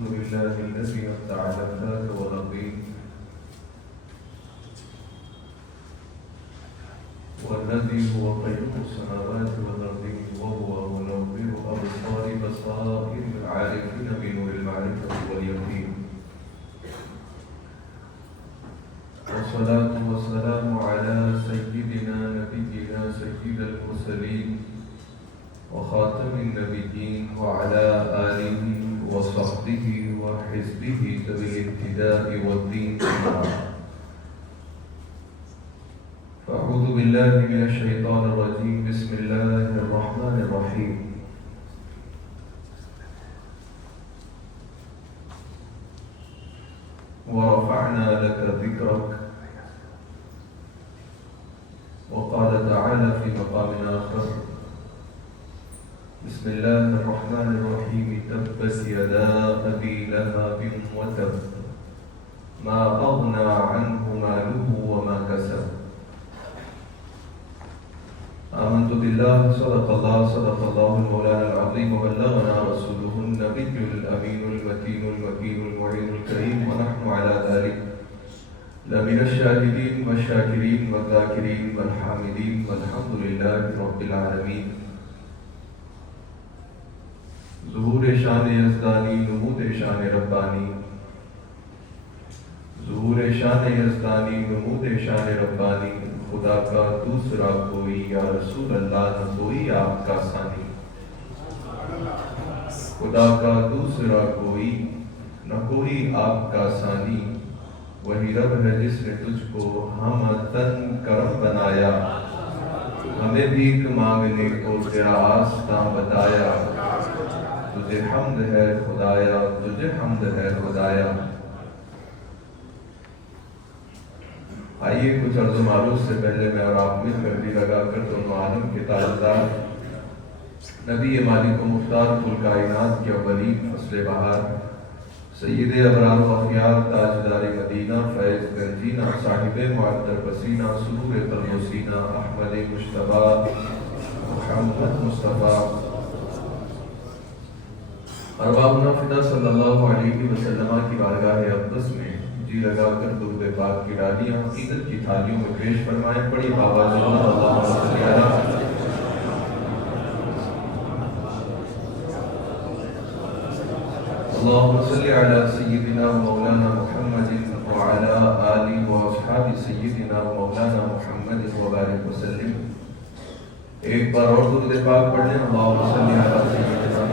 الحمد لله الذي أبدع الأفلاك والأرضين والذي هو قيوم السماوات والأرضين وهو منور أبصار بصائر العارفين بنور المعرفة واليقين والصلاة والسلام على سيدنا نبينا سيد المرسلين وخاتم النبيين وعلى آله وصحبه وحزبه ذوي الاهتداء والدين. فأعوذ بالله من الشيطان الرجيم. بسم الله الرحمن الرحيم. ورفعنا لك ذكرك. وقال تعالى في مقام آخر: بسم الله الرحمن الرحيم. تبت يدا أبي لهب وتب ما أغنى عنه ماله وما كسب. آمنت بالله صدق الله المولانا العظيم وبلغنا رسوله النبي الأمين المتين المكين المعين الكريم ونحن على ذلك لمن الشاهدين والشاكرين والذاكرين والحامدين والحمد لله رب العالمين. ظہور شان یزدانی نمود شان ربانی. ظہور شان یزدانی نمود شان ربانی. خدا کا دوسرا کوئی یا رسول اللہ نہ کوئی آپ کا ثانی. خدا کا دوسرا کوئی نہ کوئی آپ کا ثانی. وہی رب ہے جس نے تجھ کو ہم تن کرم بنایا. ہمیں بھیک مانگنے کو تیرا آستاں بتایا. تجھے حمد ہے خدایا تجھے حمد ہے خدایا. آئیے کچھ عرض و معروف سے پہلے میں اور آپ مل کر بھی لگا کر دونوں عالم کے تاجدار نبی مالک و مختار کل کائنات کے اولین فصل بہار سید ابرار و اخیار تاجدار مدینہ فیض گنجینہ صاحب معطر پسینہ سرور طلوسینہ احمد مشتبہ محمد مصطفیٰ اربابنا فدا صلی اللہ علیہ وسلم کی بارگاہ اقدس میں جی لگا کر درود پاک کی ڈالیاں عقیدت کی تھالیوں میں پیش فرمائیں. پڑھی بابا اللہم صلی علی سیدنا مولانا محمد وعلی آلہ واصحاب سیدنا مولانا محمد وبارک وسلم. ایک بار اور درود پاک پڑھ لیں. اللہم صلی علی سیدنا.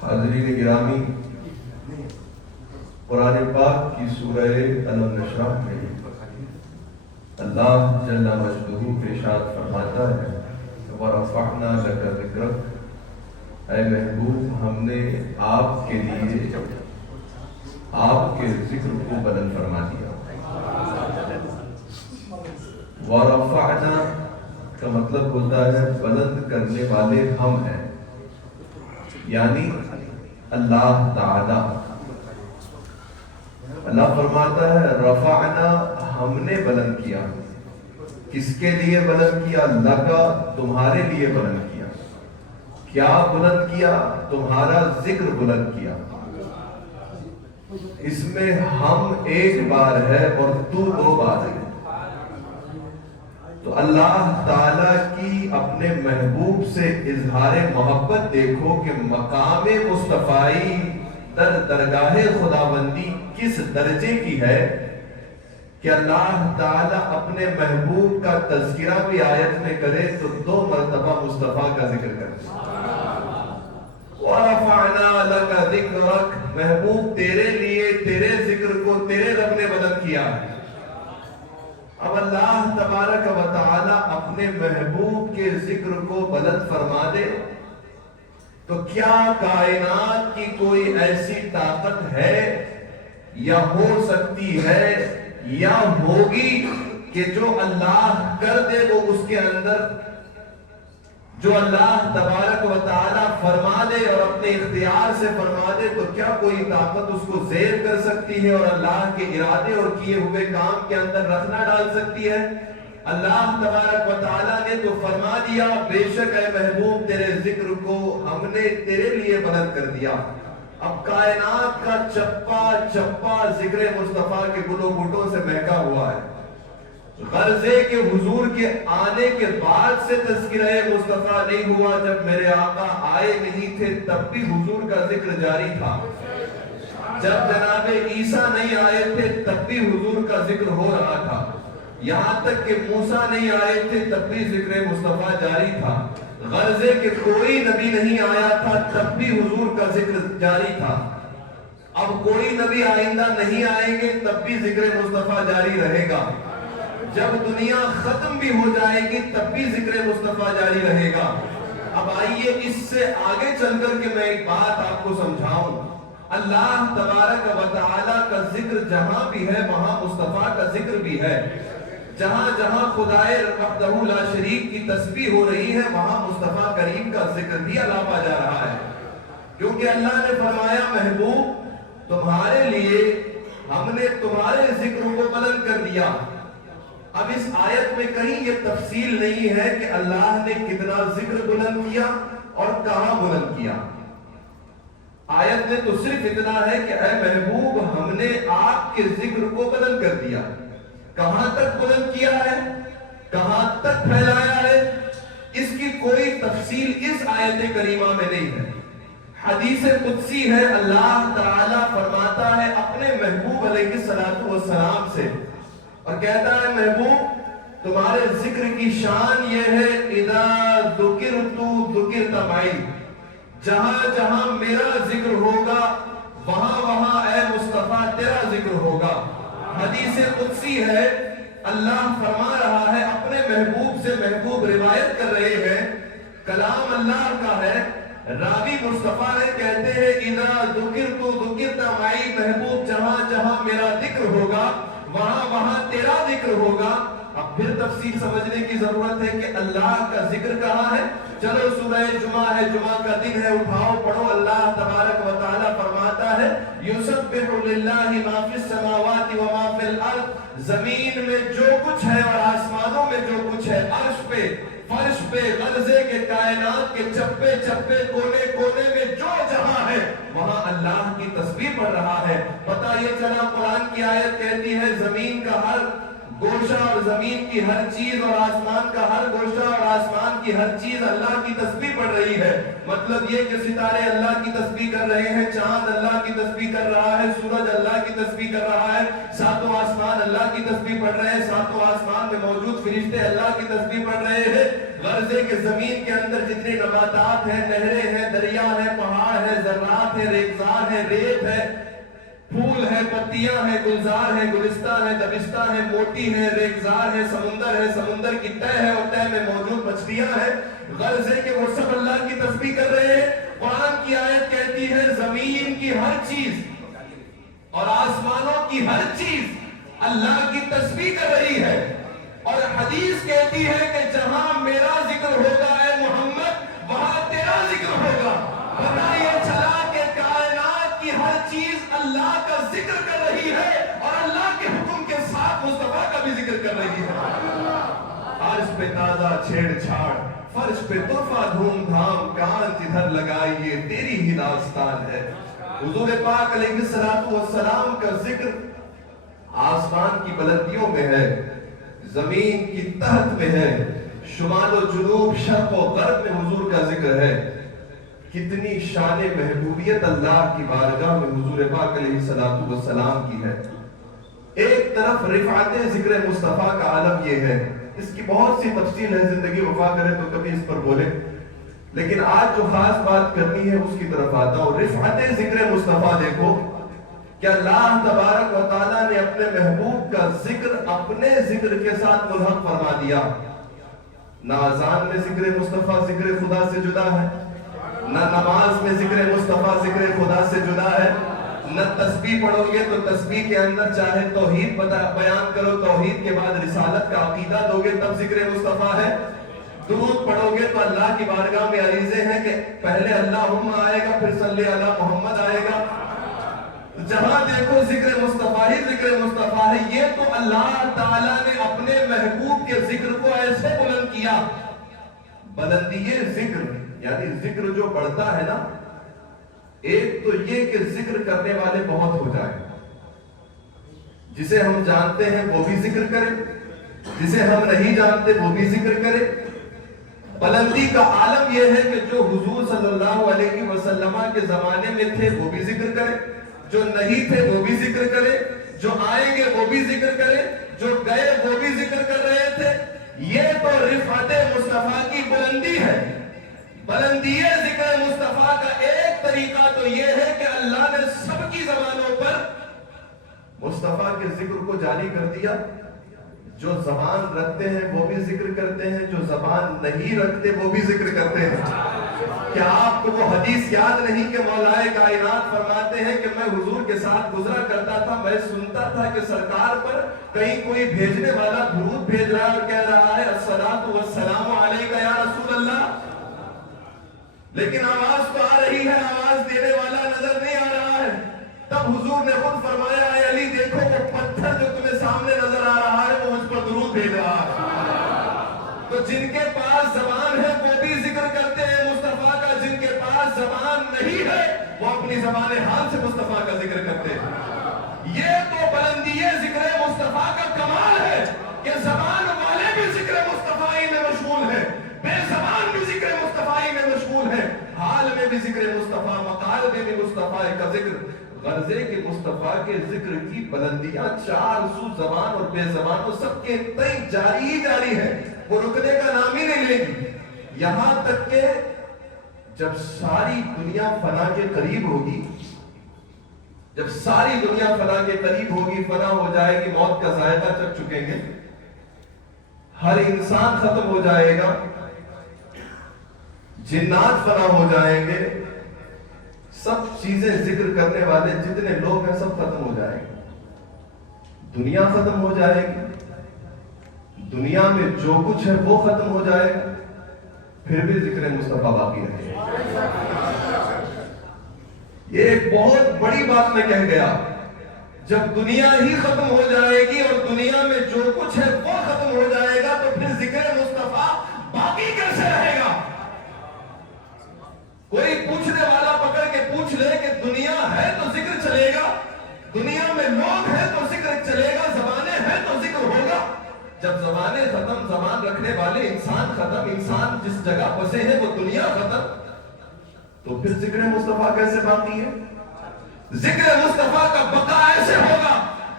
حاضرین گرامی، قرآن پاک کی سورہ الم نشرح میں اللہ جل مجدہ ارشاد فرماتا ہے: وَرَفَعْنَا لَكَ ذِكْرَكَ. اے محبوب، ہم نے آپ کے لیے آپ کے ذکر کو بلند فرما دیا. وَرَفَعْنَا کا مطلب ہوتا ہے بلند کرنے والے ہم ہیں، یعنی اللہ تعالی. اللہ فرماتا ہے رفعنا، ہم نے بلند کیا. کس کے لیے بلند کیا؟ لگا، تمہارے لیے بلند کیا. کیا بلند کیا؟ تمہارا ذکر بلند کیا. اس میں ہم ایک بار ہے اور تو دو بار ہے. تو اللہ تعالیٰ کی اپنے محبوب سے اظہار محبت دیکھو کہ مقام مصطفائی در درگاہ خداوندی کس درجے کی ہے کہ اللہ تعالیٰ اپنے محبوب کا تذکرہ بھی آیت میں کرے تو 2 مرتبہ مصطفیٰ کا ذکر کرے. وَرَفَعْنَا لَكَ ذِكْرَكَ. محبوب تیرے لیے تیرے ذکر کو تیرے رب نے بلند کیا. اب اللہ تبارک و تعالی اپنے محبوب کے ذکر کو بلند فرما دے تو کیا کائنات کی کوئی ایسی طاقت ہے یا ہو سکتی ہے یا ہوگی کہ جو اللہ کر دے وہ اس کے اندر جو اللہ تبارک و تعالی فرما دے اور اپنے اختیار سے فرما دے تو کیا کوئی طاقت اس کو زیر کر سکتی ہے اور اللہ کے ارادے اور کیے ہوئے کام کے اندر رکھ نہ ڈال سکتی ہے؟ اللہ تبارک و تعالیٰ نے تو فرما دیا بے شک اے محبوب تیرے ذکر کو ہم نے تیرے لیے بلند کر دیا. اب کائنات کا چپا چپا ذکر مصطفیٰ کے گل و بوٹوں سے مہکا ہوا ہے. غرضے کے حضور کے آنے کے بعد سے تذکرہ مصطفیٰ نہیں ہوا. جب میرے آقا آئے نہیں تھے تب بھی حضور کا ذکر جاری تھا. جب جناب عیسیٰ نہیں آئے تھے تب بھی حضور کا ذکر ہو رہا تھا. یہاں تک کہ موسیٰ نہیں آئے تھے تب بھی ذکر مصطفیٰ جاری تھا. غرضے کہ کوئی نبی نہیں آیا تھا تب بھی حضور کا ذکر جاری تھا. اب کوئی نبی آئندہ نہیں آئیں گے تب بھی ذکر مصطفیٰ جاری رہے گا. جب دنیا ختم بھی ہو جائے گی تب بھی ذکر مصطفیٰ جاری رہے گا. اب آئیے اس سے آگے چل کر کے میں ایک بات آپ کو سمجھاؤں. اللہ تبارک و تعالیٰ کا ذکر جہاں بھی ہے وہاں مصطفیٰ کا ذکر بھی ہے. جہاں جہاں خدائے وحدہ لا شریک کی تسبیح ہو رہی ہے وہاں مصطفیٰ کریم کا ذکر بھی الاپا جا رہا ہے. کیونکہ اللہ نے فرمایا محبوب تمہارے لیے ہم نے تمہارے ذکر کو بلند کر دیا. اب اس آیت میں کہیں یہ تفصیل نہیں ہے کہ اللہ نے کتنا ذکر بلند کیا اور کہاں بلند کیا. آیت میں تو صرف اتنا ہے کہ اے محبوب ہم نے آپ کے ذکر کو بلند کر دیا. کہاں تک بلند کیا ہے, کہاں تک پھیلایا ہے, اس کی کوئی تفصیل اس آیت کریمہ میں نہیں ہے. حدیث قدسی ہے, اللہ تعالیٰ فرماتا ہے اپنے محبوب علیہ السلام سے اور کہتا ہے محبوب تمہارے ذکر کی شان یہ ہے اذا ذکرت ذکرت معی. جہاں جہاں میرا ذکر ہوگا وہاں وہاں اے مصطفیٰ تیرا ذکر ہوگا. حدیث قدسی ہے, اللہ فرما رہا ہے اپنے محبوب سے, محبوب روایت کر رہے ہیں, کلام اللہ کا ہے, راوی مصطفیٰ ہے, کہتے ہیں اذا ذکرت ذکرت معی, محبوب جہاں جہاں میرا ذکر ہوگا وہاں وہاں تیرا ذکر ہوگا. اب پھر تفصیل سمجھنے کی ضرورت ہے کہ اللہ کا ذکر کہاں ہے. چلو سورہ جمعہ ہے, جمعہ کا دن ہے, اٹھاؤ پڑھو. اللہ تبارک و تعالیٰ فرماتا ہے یسبح للہ ما فی السماوات و ما فی الارض. زمین میں جو کچھ ہے اور آسمانوں میں جو کچھ ہے, عرش پہ فرش پہ غرضے کے کائنات کے چپے چپے کونے کونے میں جو جہاں ہے وہاں اللہ کی تسبیح پڑھ رہا ہے. پتہ یہ چلا قرآن کی آیت کہتی ہے زمین کا ہر گوشہ اور زمین کی ہر چیز اور آسمان کا ہر گوشہ اور آسمان کی ہر چیز اللہ کی تسبیح پڑھ رہی ہے. مطلب یہ کہ ستارے اللہ کی تسبیح کر رہے ہیں, چاند اللہ کی تسبیح کر رہا ہے, سورج اللہ کی تسبیح کر رہا ہے, ساتوں آسمان اللہ کی تسبیح پڑھ رہے ہیں, ساتوں آسمان میں موجود فرشتے اللہ کی تسبیح پڑھ رہے ہیں. غرضے کہ زمین کے اندر جتنے نباتات ہیں, نہریں ہیں, دریا ہیں, پہاڑ ہیں, ذرات ہیں, ریگزار ہیں, ریت ہے, پھول ہے, پتیاں ہیں, گلزار ہیں, گلستان ہے, دبستان ہے, موٹی ہے, ریگزار ہے, سمندر ہے, سمندر کی تہ ہے اور تہ میں موجود مچھلیاں ہیں. غرض ہے کہ وہ سب اللہ کی تسبیح کر رہے ہیں. قرآن کی آیت کہتی ہے زمین کی ہر چیز اور آسمانوں کی ہر چیز اللہ کی تسبیح کر رہی ہے. اور حدیث کہتی ہے کہ جہاں میرا ذکر ہوگا اے محمد وہاں تیرا ذکر ہوگا. پتہ یہ چلا کہ کائنات کی ہر چیز اللہ کا ذکر کر رہی ہے اور اللہ کے حکم کے ساتھ مصطفیٰ کا بھی ذکر کر رہی ہے. عرش پہ تازہ چھیڑ چھاڑ, فرش پہ طرفہ دھوم دھام, کان جدھر لگائیے تیری ہی داستان ہے. حضور پاک علیہ السلام کا ذکر آسمان کی بلندیوں میں ہے, زمین کی تحت میں ہے, شمال و جنوب شرق و غرب میں حضور کا ذکر ہے. کتنی شان محبوبیت اللہ کی بارگاہ میں حضور پاک علیہ السلام کی ہے. ایک طرف رفعت ذکر مصطفیٰ کا عالم یہ ہے, اس کی بہت سی تفصیل ہے, زندگی وفا کرے تو کبھی اس پر بولے, لیکن آج جو خاص بات کرنی ہے اس کی طرف آتا ہوں. رفعت ذکر مصطفیٰ دیکھو کہ اللہ تبارک و تعالیٰ نے اپنے محبوب کا ذکر اپنے ذکر کے ساتھ ملحق فرما دیا. نہ اذان میں ذکر مصطفیٰ ذکر خدا سے جدا ہے, نہ نماز میں ذکر مصطفیٰ ذکر خدا سے جدا ہے, نہ تسبیح پڑھو گے تو تسبیح کے اندر چاہے توحید بیان کرو, توحید کے بعد رسالت کا عقیدہ دو گے تب ذکر مصطفیٰ ہے. درود پڑھو گے تو اللہ کی بارگاہ میں عریضے ہیں کہ پہلے اللہم آئے گا, پھر صلی علی محمد آئے گا. جہاں دیکھو ذکر مصطفیٰ ہی ذکر مصطفیٰ ہے. یہ تو اللہ تعالیٰ نے اپنے محبوب کے ذکر کو ایسے بلند کیا. بلندی ذکر یعنی ذکر جو بڑھتا ہے نا، ایک تو یہ کہ ذکر کرنے والے بہت ہو جائیں، جسے ہم جانتے ہیں وہ بھی ذکر کرے، جسے ہم نہیں جانتے وہ بھی ذکر کرے. بلندی کا عالم یہ ہے کہ جو حضور صلی اللہ علیہ وسلم کے زمانے میں تھے وہ بھی ذکر کرے، جو نہیں تھے وہ بھی ذکر کرے، جو آئیں گے وہ بھی ذکر کرے، جو گئے وہ بھی ذکر کر رہے تھے. یہ تو رفعت مصطفیٰ کی بلندی ہے. بلندی ذکر مصطفیٰ کا ایک طریقہ تو یہ ہے کہ اللہ نے سب کی زبانوں پر مصطفیٰ کے ذکر کو جاری کر دیا. جو زبان رکھتے ہیں وہ بھی ذکر کرتے ہیں، جو زبان نہیں رکھتے وہ بھی ذکر کرتے ہیں. کیا آپ کو وہ حدیث یاد نہیں کہ مولا کائنات فرماتے ہیں کہ میں حضور کے ساتھ گزرا کرتا تھا، میں سنتا تھا کہ سرکار پر کہیں کوئی بھیجنے والا درود بھیج رہا ہے اور کہہ رہا ہے الصلاۃ والسلام علیک یا رسول اللہ، لیکن آواز تو آ رہی ہے، آواز دینے والا نظر نہیں آ رہا ہے. تب حضور نے خود فرمایا اے علی دیکھو وہ پتھر جو تمہیں سامنے نظر آ رہا ہے وہ مجھ پر درود بھیج رہا ہے. تو جن کے پاس زبان ہے وہ بھی ذکر کرتے ہیں مصطفیٰ کا، جن کے پاس زبان نہیں ہے وہ اپنی زبان حال سے مصطفیٰ کا ذکر کرتے ہیں. یہ تو بلندی ذکر مصطفیٰ کا کمال ہے کہ زبان والے بھی ذکر مصطفیٰ میں مشغول ہیں، بے زبان بھی ذکر مصطفیٰ میں مشغول ہیں، حال میں بھی ذکر مصطفیٰ، مقال میں بھی مصطفیٰ کا ذکر. غرضے کہ مصطفیٰ کے ذکر کی بلندیاں چار سو زبان اور بے زبان وہ سب کے تئیں جاری ہی جاری ہے، وہ رکنے کا نام ہی نہیں لے گی. یہاں تک کہ جب ساری دنیا فنا کے قریب ہوگی، جب ساری دنیا فنا کے قریب ہوگی، فنا ہو جائے گی، موت کا ذائقہ چکھ چکیں گے، ہر انسان ختم ہو جائے گا، جنات فنا ہو جائیں گے، سب چیزیں ذکر کرنے والے جتنے لوگ ہیں سب ختم ہو جائیں گے، دنیا ختم ہو جائے گی، دنیا میں جو کچھ ہے وہ ختم ہو جائے گا، پھر بھی ذکر مصطفیٰ باقی رہے گا. یہ ایک بہت بڑی بات میں کہہ گیا. جب دنیا ہی ختم ہو جائے گی اور دنیا میں جو کچھ ہے وہ ختم ہو جائے گا تو پھر ذکر مصطفیٰ باقی کیسے رہے گا؟ کوئی پوچھنے والا پکڑ کے پوچھ لے کہ دنیا ہے تو ذکر چلے گا، دنیا میں لوگ ہیں تو ذکر چلے گا، زبانیں ہیں تو ذکر ہوگا. جب زبانیں ختم، زبان رکھنے والے انسان ختم، انسان جس جگہ بسے ہیں وہ دنیا ختم، تو پھر ذکر مصطفیٰ کیسے باقی ہے؟ ذکر مصطفیٰ کا بقا ایسے ہوگا.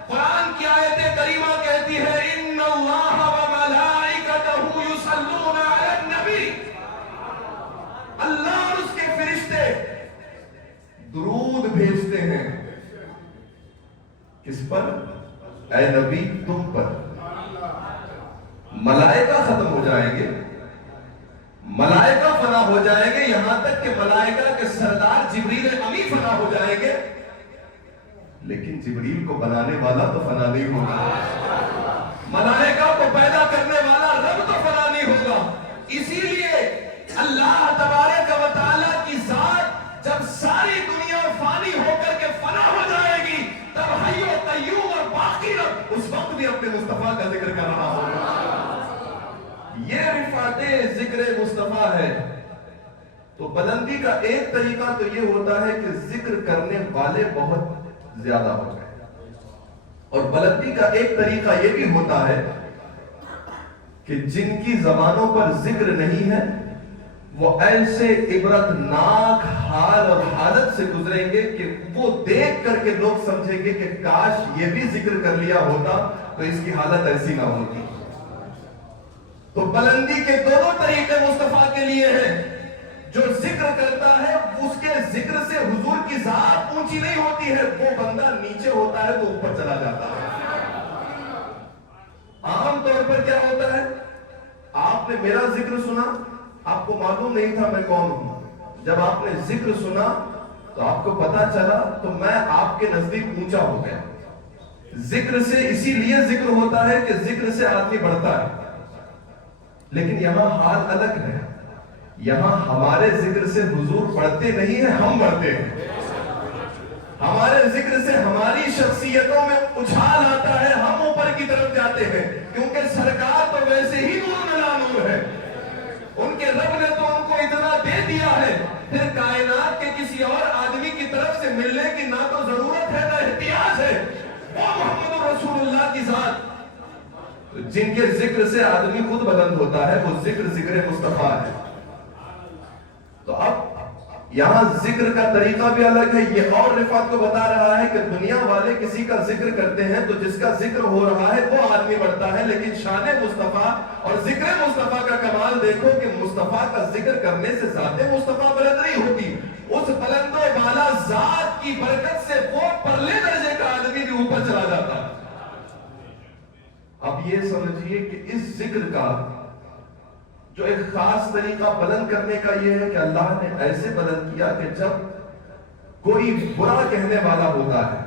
قرآن کی آیت کریمہ کہتی ہے ان اللہ وملائکتہ یصلون علی النبی، اللہ اور اس کے فرشتے درود بھیجتے ہیں کس پر؟ اے نبی تم پر. ملائکہ ختم ہو جائیں گے، ملائکہ فنا ہو جائیں گے، یہاں تک کہ ملائکہ کے سردار جبریل امی فنا ہو جائیں گے، لیکن جبریل کو بنانے والا تو فنا نہیں ہوگا، ملائکہ کو پیدا کرنے والا رب تو فنا نہیں ہوگا. اسی لیے اللہ تبارک و تعالیٰ کی ذات جب ساری دنیا فانی ہو کر کے فنا ہو جائے گی تب حی و قیوم اور باقی رب اس وقت بھی اپنے مصطفیٰ کا ذکر کر رہا ہوگا. یہ رفعت ذکر مصطفیٰ ہے. تو بلندی کا ایک طریقہ تو یہ ہوتا ہے کہ ذکر کرنے والے بہت زیادہ ہو جائیں، اور بلندی کا ایک طریقہ یہ بھی ہوتا ہے کہ جن کی زبانوں پر ذکر نہیں ہے وہ ایسے عبرتناک حال اور حالت سے گزریں گے کہ وہ دیکھ کر کے لوگ سمجھیں گے کہ کاش یہ بھی ذکر کر لیا ہوتا تو اس کی حالت ایسی نہ ہوتی. تو بلندی کے دونوں طریقے مصطفیٰ کے لیے ہیں. جو ذکر کرتا ہے اس کے ذکر سے حضور کی ذات اونچی نہیں ہوتی ہے، وہ بندہ نیچے ہوتا ہے تو اوپر چلا جاتا ہے. عام طور پر کیا ہوتا ہے، آپ نے میرا ذکر سنا، آپ کو معلوم نہیں تھا میں کون ہوں، جب آپ نے ذکر سنا تو آپ کو پتا چلا تو میں آپ کے نزدیک اونچا ہو گیا. ذکر سے اسی لیے ذکر ہوتا ہے کہ ذکر سے آدمی بڑھتا ہے، لیکن یہاں حال الگ ہے. یہاں ہمارے ذکر سے حضور بڑھتے نہیں ہیں، ہم بڑھتے ہیں. ہمارے ذکر سے ہماری شخصیتوں میں اچھال آتا ہے، ہم اوپر کی طرف جاتے ہیں، کیونکہ سرکار تو ویسے ہی نور ملا نور ہے، ان کے رب نے تو ان کو اتنا دے دیا ہے، پھر کائنات کے کسی اور آدمی کی طرف سے ملنے کی نہ تو ضرورت ہے نہ احتیاج ہے، وہ محمد رسول اللہ کی ذات جن کے ذکر سے آدمی خود بلند ہوتا ہے، وہ ذکر مصطفیٰ ہے۔ تو اب یہاں ذکر کا طریقہ بھی الگ ہے، یہ اور رفعت کو بتا رہا ہے کہ دنیا والے کسی کا ذکر کرتے ہیں تو جس کا ذکر ہو رہا ہے وہ آدمی بڑھتا ہے، لیکن شان مصطفیٰ اور ذکر مصطفیٰ کا کمال دیکھو کہ مصطفیٰ کا ذکر کرنے سے ذات مصطفیٰ بلند نہیں ہوتی، اس بلند و بالا ذات کی برکت سے وہ پرلے درجے کا آدمی بھی اوپر چلا جاتا ہے۔ اب یہ سمجھیے کہ اس ذکر کا جو ایک خاص طریقہ بلند کرنے کا یہ ہے کہ اللہ نے ایسے بلند کیا کہ جب کوئی برا کہنے والا ہوتا ہے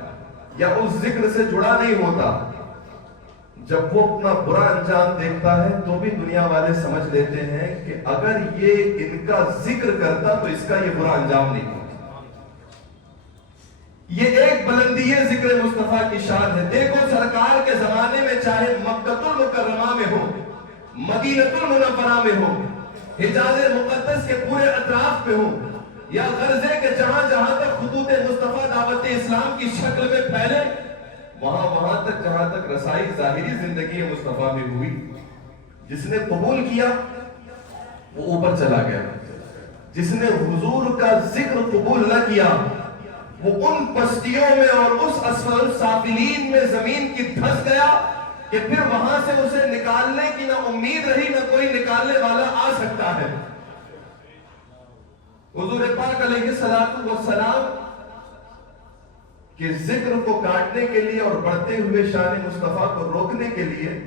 یا اس ذکر سے جڑا نہیں ہوتا، جب وہ اپنا برا انجام دیکھتا ہے تو بھی دنیا والے سمجھ لیتے ہیں کہ اگر یہ ان کا ذکر کرتا تو اس کا یہ برا انجام نہیں ہوتا۔ یہ ایک بلندی ہے ذکر مصطفیٰ کی شان ہے۔ دیکھو سرکار کے زمانے میں چاہے مکہ المکرمہ میں ہو، مدینہ المنورہ میں ہو، حجاز مقدس کے پورے اطراف میں ہو، یا غرضے کے جہاں جہاں تک خطوط مصطفیٰ دعوت اسلام کی شکل میں پھیلے، وہاں تک جہاں تک رسائی ظاہری زندگی مصطفیٰ میں ہوئی، جس نے قبول کیا وہ اوپر چلا گیا، جس نے حضور کا ذکر قبول نہ کیا وہ ان پستیوں میں اور اس اسفل سافلین میں زمین کی دھس گیا کہ پھر وہاں سے اسے نکالنے کی نہ امید رہی نہ کوئی نکالنے والا آ سکتا ہے۔ حضور پاک علیہ السلام کے ذکر کو کاٹنے کے لیے اور بڑھتے ہوئے شان مصطفیٰ کو روکنے کے لیے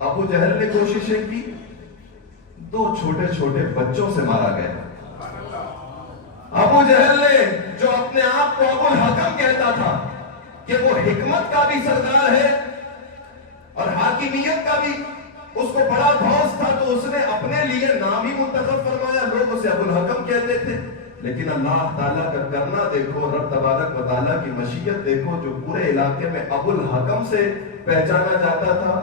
ابو جہل نے کوششیں کی، 2 چھوٹے چھوٹے بچوں سے مارا گیا۔ ابو جہل نے جو اپنے آپ کو ابو الحکم کہتا تھا کہ وہ حکمت کا بھی سردار ہے اور حاکمیت کا بھی اس کو بڑا دھوس تھا، تو اس نے اپنے لیے نام ہی منتخب فرمایا، لوگ اسے ابو الحکم کہتے تھے۔ لیکن اللہ تعالیٰ کا کرنا دیکھو، رب تبارک و تعالیٰ کی مشیت دیکھو، جو پورے علاقے میں ابو الحکم سے پہچانا جاتا تھا،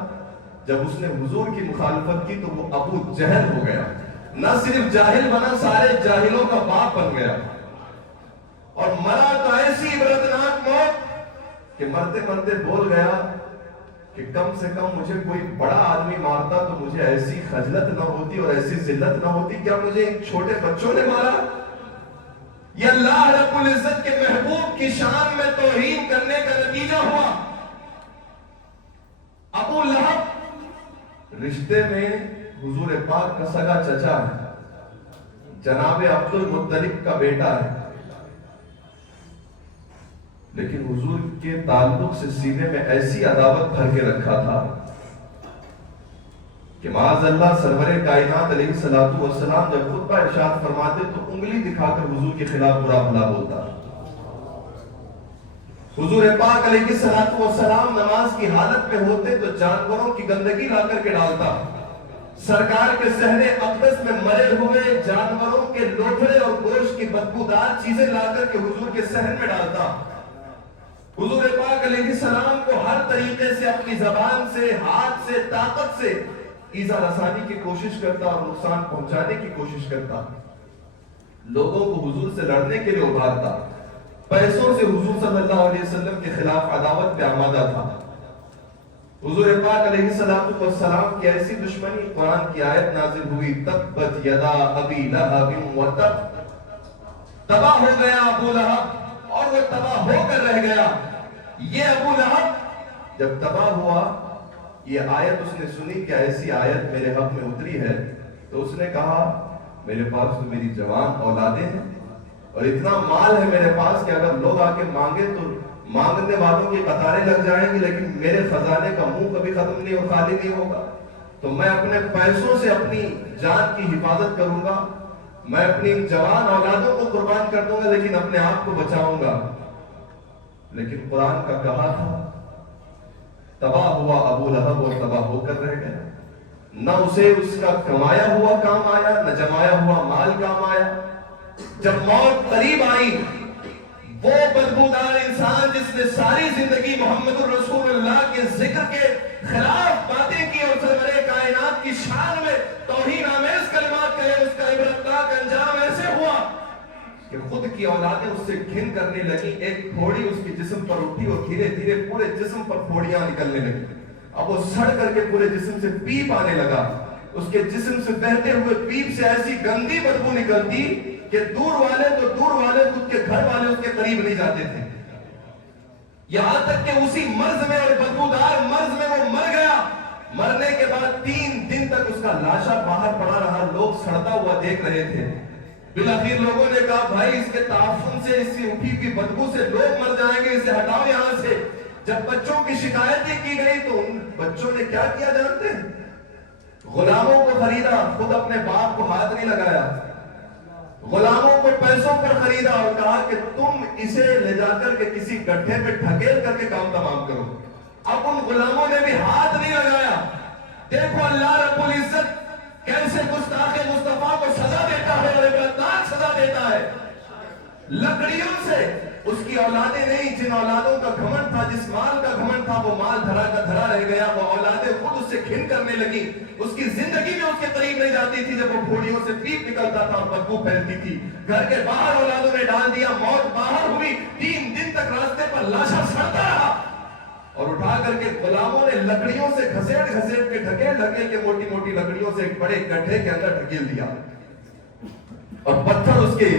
جب اس نے حضور کی مخالفت کی تو وہ ابو جہل ہو گیا، نہ صرف جاہل بنا، سارے جاہلوں کا باپ بن گیا، اور مرا تو ایسی عبرتناک موت کہ مرتے مرتے بول گیا کہ کم سے کم مجھے کوئی بڑا آدمی مارتا تو مجھے ایسی خجلت نہ ہوتی اور ایسی ذلت نہ ہوتی، کیا مجھے ان چھوٹے بچوں نے مارا؟ یہ اللہ رب العزت کے محبوب کی شان میں توہین کرنے کا نتیجہ ہوا۔ ابو لہب رشتے میں حضور پاک کا سگا چچا ہے، جناب عبد المطلب کا بیٹا ہے، لیکن حضور کے تعلق سے سینے میں ایسی عداوت بھر کے رکھا تھا کہ معاذ اللہ سرور کائنات علیہ السلام جب خطبہ ارشاد فرماتے تو انگلی دکھا کر حضور کے خلاف برا بھلا بولتا۔ حضور پاک علیہ السلام نماز کی حالت میں ہوتے تو جانوروں کی گندگی لا کر کے ڈالتا، سرکار کے صحن اقدس میں مرے ہوئے جانوروں کے لوتھڑے اور گوشت کی بدبودار چیزیں لا کر کے حضور کے صحن میں ڈالتا۔ حضور پاک علیہ السلام کو ہر طریقے سے اپنی زبان سے، ہاتھ سے، طاقت سے ایذا رسانی کی کوشش کرتا اور نقصان پہنچانے کی کوشش کرتا، لوگوں کو حضور سے لڑنے کے لیے ابھارتا، پیسوں سے حضور صلی اللہ علیہ وسلم کے خلاف عداوت پہ آمادہ تھا۔ حضور پاک علیہ السلام کی ایسی دشمنی، قرآن کی آیت نازل ہوئی، تبت یدا ابی لہب وتب، تباہ ہو گیا ابو لہب اور وہ تباہ ہو کر رہ گیا۔ یہ ابو لہب جب تباہ ہوا، یہ آیت اس نے سنی کہ ایسی آیت میرے حق میں اتری ہے، تو اس نے کہا میرے پاس تو میری جوان اولادیں ہیں اور اتنا مال ہے میرے پاس کہ اگر لوگ آ کے مانگے تو مانگنے والوں کی قطاریں لگ جائیں گی، لیکن میرے خزانے کا منہ کبھی ختم نہیں اور خالی نہیں ہوگا، تو میں اپنے پیسوں سے اپنی جان کی حفاظت کروں گا، میں اپنی جوان اولادوں کو قربان کر دوں گا، لیکن اپنے آپ کو بچاؤں گا۔ لیکن قرآن کا کہا تھا تباہ ہوا ابو لہب اور تباہ ہو کر رہ گیا، نہ اسے اس کا کمایا ہوا کام آیا، نہ جمایا ہوا مال کام آیا۔ جب موت قریب آئی، وہ بدبودار انسان جس نے ساری زندگی محمد الرسول اللہ کے ذکر کے خلاف باتیں کی اور سرور کائنات کی شان میں توہین آمیز کلمات کہے، اس کا عبرتناک انجام ایسے ہوا کہ خود کی اولادیں اس سے گھن کرنے لگی. ایک پھوڑی اس کے جسم پر اٹھی اور دھیرے دھیرے پورے جسم پر پھوڑیاں نکلنے لگی. اب وہ سڑ کر کے پورے جسم سے پیپ آنے لگا. اس کے جسم سے بہتے ہوئے پیپ سے ایسی گندی بدبو نکلتی کہ دور والے اس کے گھر والے اس کے قریب نہیں جاتے تھے. یہاں تک کہ اسی مرض میں اور بدبودار مرض میں وہ مر گیا. مرنے کے بعد 3 دن تک اس کا لاشا باہر پڑا رہا. لوگ سڑتا ہوا دیکھ رہے تھے. بالآخر لوگوں نے کہا بھائی اس کے تعفن سے، اس سے اٹھی کی بدبو سے لوگ مر جائیں گے، اسے ہٹاؤ یہاں سے. جب بچوں کی شکایتیں کی گئی تو ان بچوں نے کیا کیا جانتے ہیں؟ غلاموں کو خریدا، خود اپنے باپ کو ہاتھ نہیں لگایا. غلاموں کو پیسوں پر خریدا اور کہا کہ تم اسے لے جا کر کے کسی گڈھے پہ ڈھکیل کر کے کام تمام کرو. اب ان غلاموں نے بھی ہاتھ نہیں لگایا. دیکھو اللہ رب العزت کیسے گستاخ مصطفیٰ کو سزا دیتا ہے اور عبرتناک سزا دیتا ہے. لکڑیوں سے اس کی اولادیں نہیں، جن اولادوں کا گھمنڈ تھا، جس مال کا گھمنڈ تھا، وہ مال دھرا کا دھرا رہ گیا. وہ اولادیں خود اس سے گھن کرنے لگی. اس کی زندگی میں اس کے قریب نہیں جاتی تھی جب وہ پھوڑیوں سے پیپ نکلتا تھا اور بدبو پھیلتی تھی. گھر کے باہر اولادوں نے ڈال دیا. موت باہر ہوئی. 3 دن تک راستے پر لاشا سڑتا رہا اور اٹھا کر کے غلاموں نے لکڑیوں سے گھسیٹ کے ڈھکیل کے موٹی موٹی لکڑیوں سے ایک بڑے گڈھے کے اندر ڈھکیل دیا اور پتھر اس کے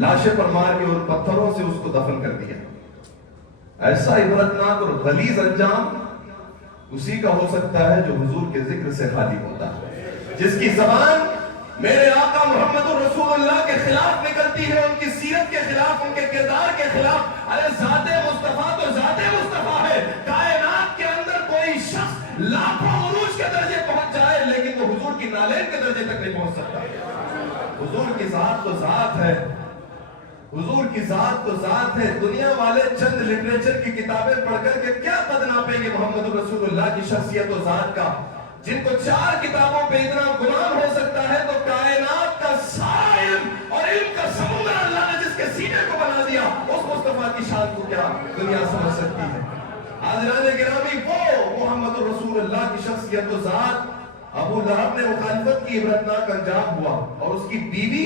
لاشے پر مار کے اور پتھروں سے اس کو دفن کر دیا. ایسا عبرتناک اور غلیظ انجام اسی کا ہو سکتا ہے جو حضور کے ذکر سے خالی ہوتا ہے، جس کی زبان میرے آقا محمد الرسول اللہ کے خلاف نکلتی ہے، ان کی سیرت کے خلاف، ان کے کردار کے خلاف. ارے ذات مصطفیٰ تو ذات مصطفیٰ ہے. کائنات کے اندر کوئی شخص لاکھوں عروج کے درجے پہنچ جائے لیکن وہ حضور کی نالین کے درجے تک نہیں پہنچ سکتا. حضور کی ذات تو ذات ہے، حضور کی ذات تو ذات ہے. دنیا والے چند لٹریچر کی کتابیں پڑھ کر کے کیا قد ناپیں گے محمد رسول اللہ کی شخصیت و ذات کا. جن کو 4 کتابوں پہ اتنا غلام ہو سکتا ہے تو کائنات کا سارا علم اور علم کا سمندر اللہ نے جس کے سینے کو بنا دیا، اس مصطفیٰ کی شان کو کیا دنیا سمجھ سکتی ہے؟ حاضران گرامی، وہ محمد رسول اللہ کی شخصیت و ذات. ابو لہب نے مخالفت کی، عبرتناک انجام ہوا. اور اس کی بیوی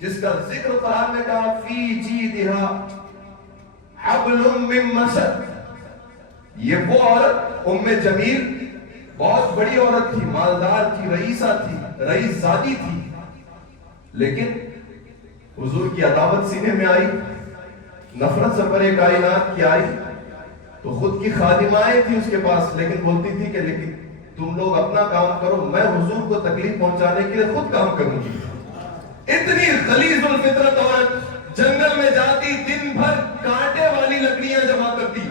جس کا ذکر قرآن میں کہا فی جیدہا حبل من مسد، یہ وہ عورت ام جمیل بہت بڑی عورت تھی، مالدار تھی، رئیسہ تھی، رئیس زادی تھی. لیکن حضور کی عداوت سینے میں آئی، نفرت سرور کائنات کی آئی تو خود کی خادمائیں تھی اس کے پاس، لیکن بولتی تھی کہ لیکن تم لوگ اپنا کام کرو، میں حضور کو تکلیف پہنچانے کے لیے خود کام کروں گی. اتنی غلیظ الفطرت عورت جنگل میں جاتی، دن بھر کانٹے والی لکڑیاں جمع کرتی،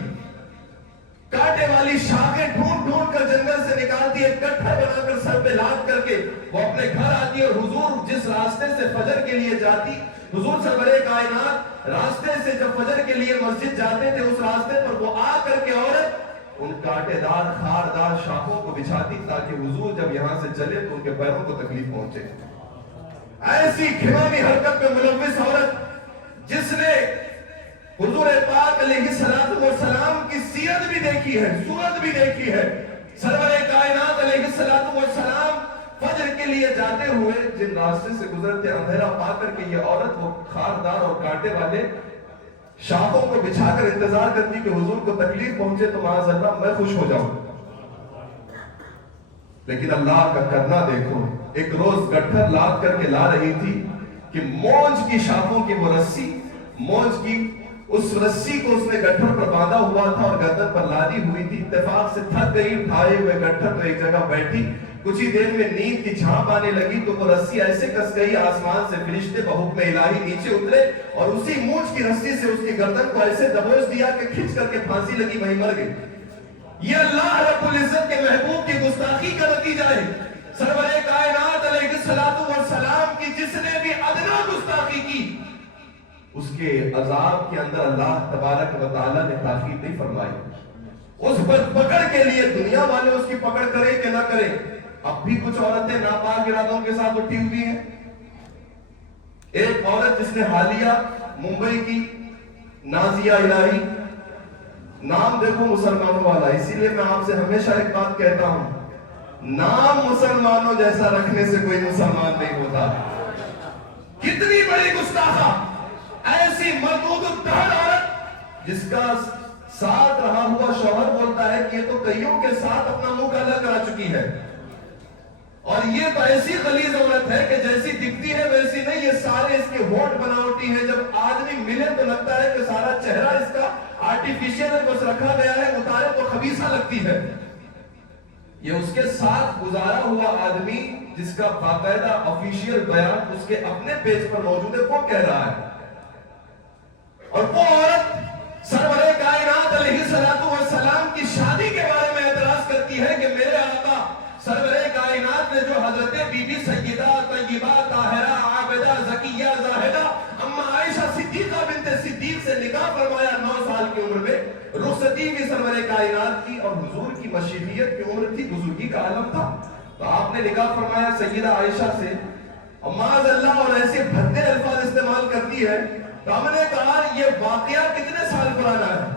کانٹے والی شاخیں ڈھونڈ کر جنگل سے نکالتی، ایک گٹھا بنا کر سر پہ لاد کر کے وہ اپنے گھر آتی. اور حضور جس راستے سے فجر کے لیے جاتی، حضور سرور کائنات راستے سے جب فجر کے لیے مسجد جاتے تھے، اس راستے پر وہ آ کر کے عورت ان کانٹے دار خاردار شاخوں کو بچھاتی تاکہ حضور جب یہاں سے چلے تو ان کے پیروں کو تکلیف پہنچے. ایسی گھناؤنی حرکت میں ملوث عورت جس نے حضور پاک علیہ السلام کی سیرت بھی دیکھی ہے، صورت بھی دیکھی ہے. سرور کائنات علیہ السلام فجر کے لیے جاتے ہوئے جن راستے سے گزرتے اندھیرا پا کر کے یہ عورت وہ خاردار اور کانٹے والے شاخوں کو بچھا کر انتظار کرتی کہ حضور کو تکلیف پہنچے تو معاذ اللہ میں خوش ہو جاؤں. لیکن اللہ کا کرنا دیکھو، ایک روز گٹھر لاد کر کے لا رہی تھی کہ موج کی شاخوں کی وہ رسی، موج کی اس رسی کو اس نے گٹھر پر باندھا ہوا تھا اور گردن پر لادی ہوئی تھی. اتفاق سے تھک گئی، اٹھائے ہوئے گٹھر تو ایک جگہ بیٹھی. کچھ ہی دیر میں نیند کی جھانپ آنے لگی تو وہ رسی ایسے کس گئی، آسمان سے فرشتے بحکم الہی نیچے اترے اور اسی موج کی رسی سے اس کی گردن کو ایسے دبوچ دیا کہ کھچ کر کے پھانسی لگی، وہیں مر گئی. یہ اللہ رب العزت کے محبوب کی گستاخی کا نتیجہ ہے. سرور کائنات علیہ السلام کی جس نے بھی ادنا گستاخی کی، اس کے عذاب کے اندر اللہ تبارک و تعالی نے تاخیر نہیں فرمائی. اس پکڑ کے لیے دنیا والے اس کی پکڑ کریں کہ نہ کریں، اب بھی کچھ عورتیں ناپاک ارادوں کے ساتھ اٹھی ہوئی ہیں. ایک عورت جس نے حالیہ ممبئی کی نازیہ الہی نام دیکھو مسلمانوں والا. اسی لیے میں آپ سے ہمیشہ ایک بات کہتا ہوں, نام مسلمانوں جیسا رکھنے سے کوئی مسلمان نہیں ہوتا. کتنی بڑی گستاخہ, ایسی مردود الدہر عورت جس کا ساتھ رہا ہوا شوہر بولتا ہے کہ یہ تو کئیوں کے ساتھ اپنا منہ کالا کرا چکی ہے, اور یہ تو ایسی غلیظ عورت ہے کہ جیسی دکھتی ہے ویسی نہیں, یہ سارے اس کے ہونٹ بناوٹی ہیں, جب آدمی ملے تو لگتا ہے کہ سارا چہرہ اس کا آرٹیفیشل ہے, بس رکھا گیا ہے, اتارے تو خبیثہ لگتی ہے. یہ اس کے ساتھ گزارا ہوا آدمی جس کا باقاعدہ آفیشیل بیان اس کے اپنے پیج پر موجود ہے, وہ کہہ رہا ہے. اور وہ عورت سرور کائنات علیہ السلام کی شادی کے بارے میں اعتراض کرتی ہے کہ میرے آقا سرور کائنات نے جو حضرت بی بی سیدہ طیبہ طاہرہ عابدہ زکیہ زاہدہ اما عائشہ صدیقہ بنت صدیق سے نکاح فرمایا 9 سال کی عمر میں, رخصتی بھی سرور کائنات کی, اور حضور کی مشیخیت کی عمر تھی, بزرگی کا عالم تھا, تو آپ نے نکاح فرمایا سیدہ عائشہ سے. معاذ اللہ, اور ایسے بھدے الفاظ استعمال کرتی ہے. تو ہم نے کہا یہ واقعہ کتنے سال پرانا ہے,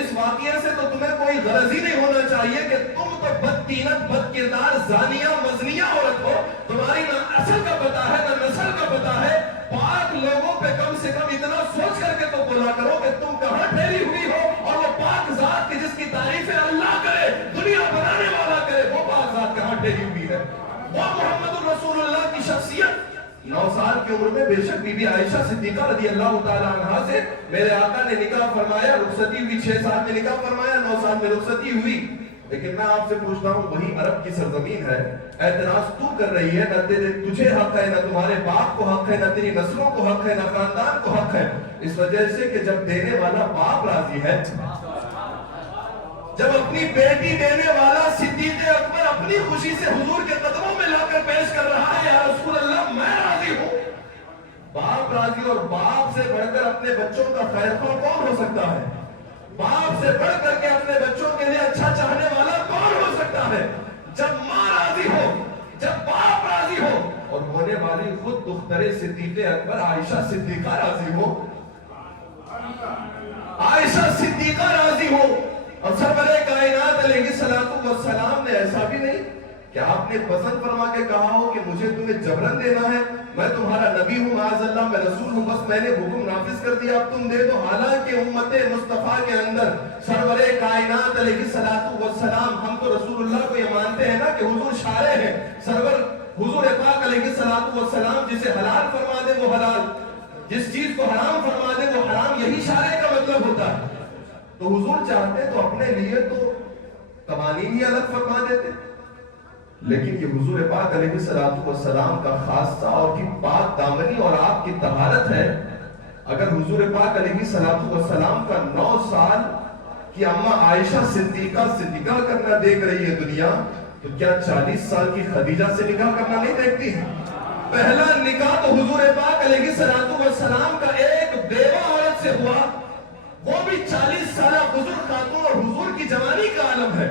اس واقعے سے تو تمہیں کوئی غرض ہی نہیں ہونا چاہیے کہ تم تو بدتینت بد کردار زانیہ مزنیہ عورت ہو, تمہاری نہ اصل کا پتہ ہے نہ نسل کا پتہ ہے. پاک لوگوں پہ کم سے کم اتنا سوچ کر کے تو بولا کرو کہ تم کہاں ٹھہری ہوئی ہو, اور وہ پاک ذات کی جس کی تعریفیں اللہ کرے, دنیا بنانے والا کرے, وہ پاک ذات کہاں ٹھہری ہوئی ہے. وہ محمد الرسول اللہ کی شخصیت 9 سال کی عمر میں بے شک بی بی عائشہ صدیقہ رضی اللہ تعالی عنہا سے میرے آقا نے نکاح فرمایا, رخصتی ہوئی 6 سال میں نکاح فرمایا, 9 سال میں رخصتی ہوئی. لیکن میں آپ سے پوچھتا ہوں, وہی عرب کی سرزمین ہے, اعتراض تو کر رہی ہے, نہ تجھے حق ہے, نہ تمہارے باپ کو حق ہے, نہ تیری نسلوں کو حق ہے, نہ خاندان کو حق ہے, اس وجہ سے کہ جب دینے والا باپ راضی ہے, جب اپنی بیٹی دینے والا صدیق اکبر اپنی خوشی سے حضور کے قدموں میں لا کر پیش کر رہا ہے, یا رسول اللہ میں راضی ہوں, باپ راضی, اور باپ سے بڑھ کر اپنے بچوں کا خیر خواہ کون ہو سکتا ہے, باپ سے بڑھ کر کے اپنے بچوں کے لیے اچھا چاہنے والا کون ہو سکتا ہے. جب ماں راضی ہو, جب باپ راضی ہو, اور ہونے والی خود دختر صدیق اکبر عائشہ صدیقہ راضی ہو, عائشہ صدیقہ راضی ہو, اور سرور کائنات علیہ السلام نے ایسا بھی نہیں کہ آپ نے پسند فرما کے کہا ہو کہ مجھے تمہیں جبرن دینا ہے, میں تمہارا نبی ہوں, معاذ اللہ میں رسول ہوں, بس میں نے حکم نافذ کر دیا اب تم دے دو. حالانکہ امت مصطفیٰ کے اندر سرور کائنات علیہ السلام, ہم تو رسول اللہ کو یہ مانتے ہیں نا کہ حضور شارع ہیں, سرور حضور پاک علیہ السلام جسے حلال فرما دے وہ حلال, جس چیز کو حرام فرما دے وہ حرام, یہی شارع کا مطلب ہوتا ہے. تو حضور چاہتے تو اپنے لیے تو قوانین ہی الگ فرما دیتے, لیکن یہ حضور پاک علیہ السلام کا خاصہ اور کی پاک دامنی اور آپ کی طہارت ہے. اگر حضور پاک علیہ السلام کا 9 سال کی اما عائشہ صدیقہ سے نکاح کرنا دیکھ رہی ہے دنیا, تو کیا 40 سال کی خدیجہ سے نکاح کرنا نہیں دیکھتی ہے. پہلا نکاح تو حضور پاک علیہ السلام کا ایک بیوہ عورت سے ہوا, وہ بھی 40 سالہ بزرگ خاتون, اور حضور کی جوانی کا عالم ہے.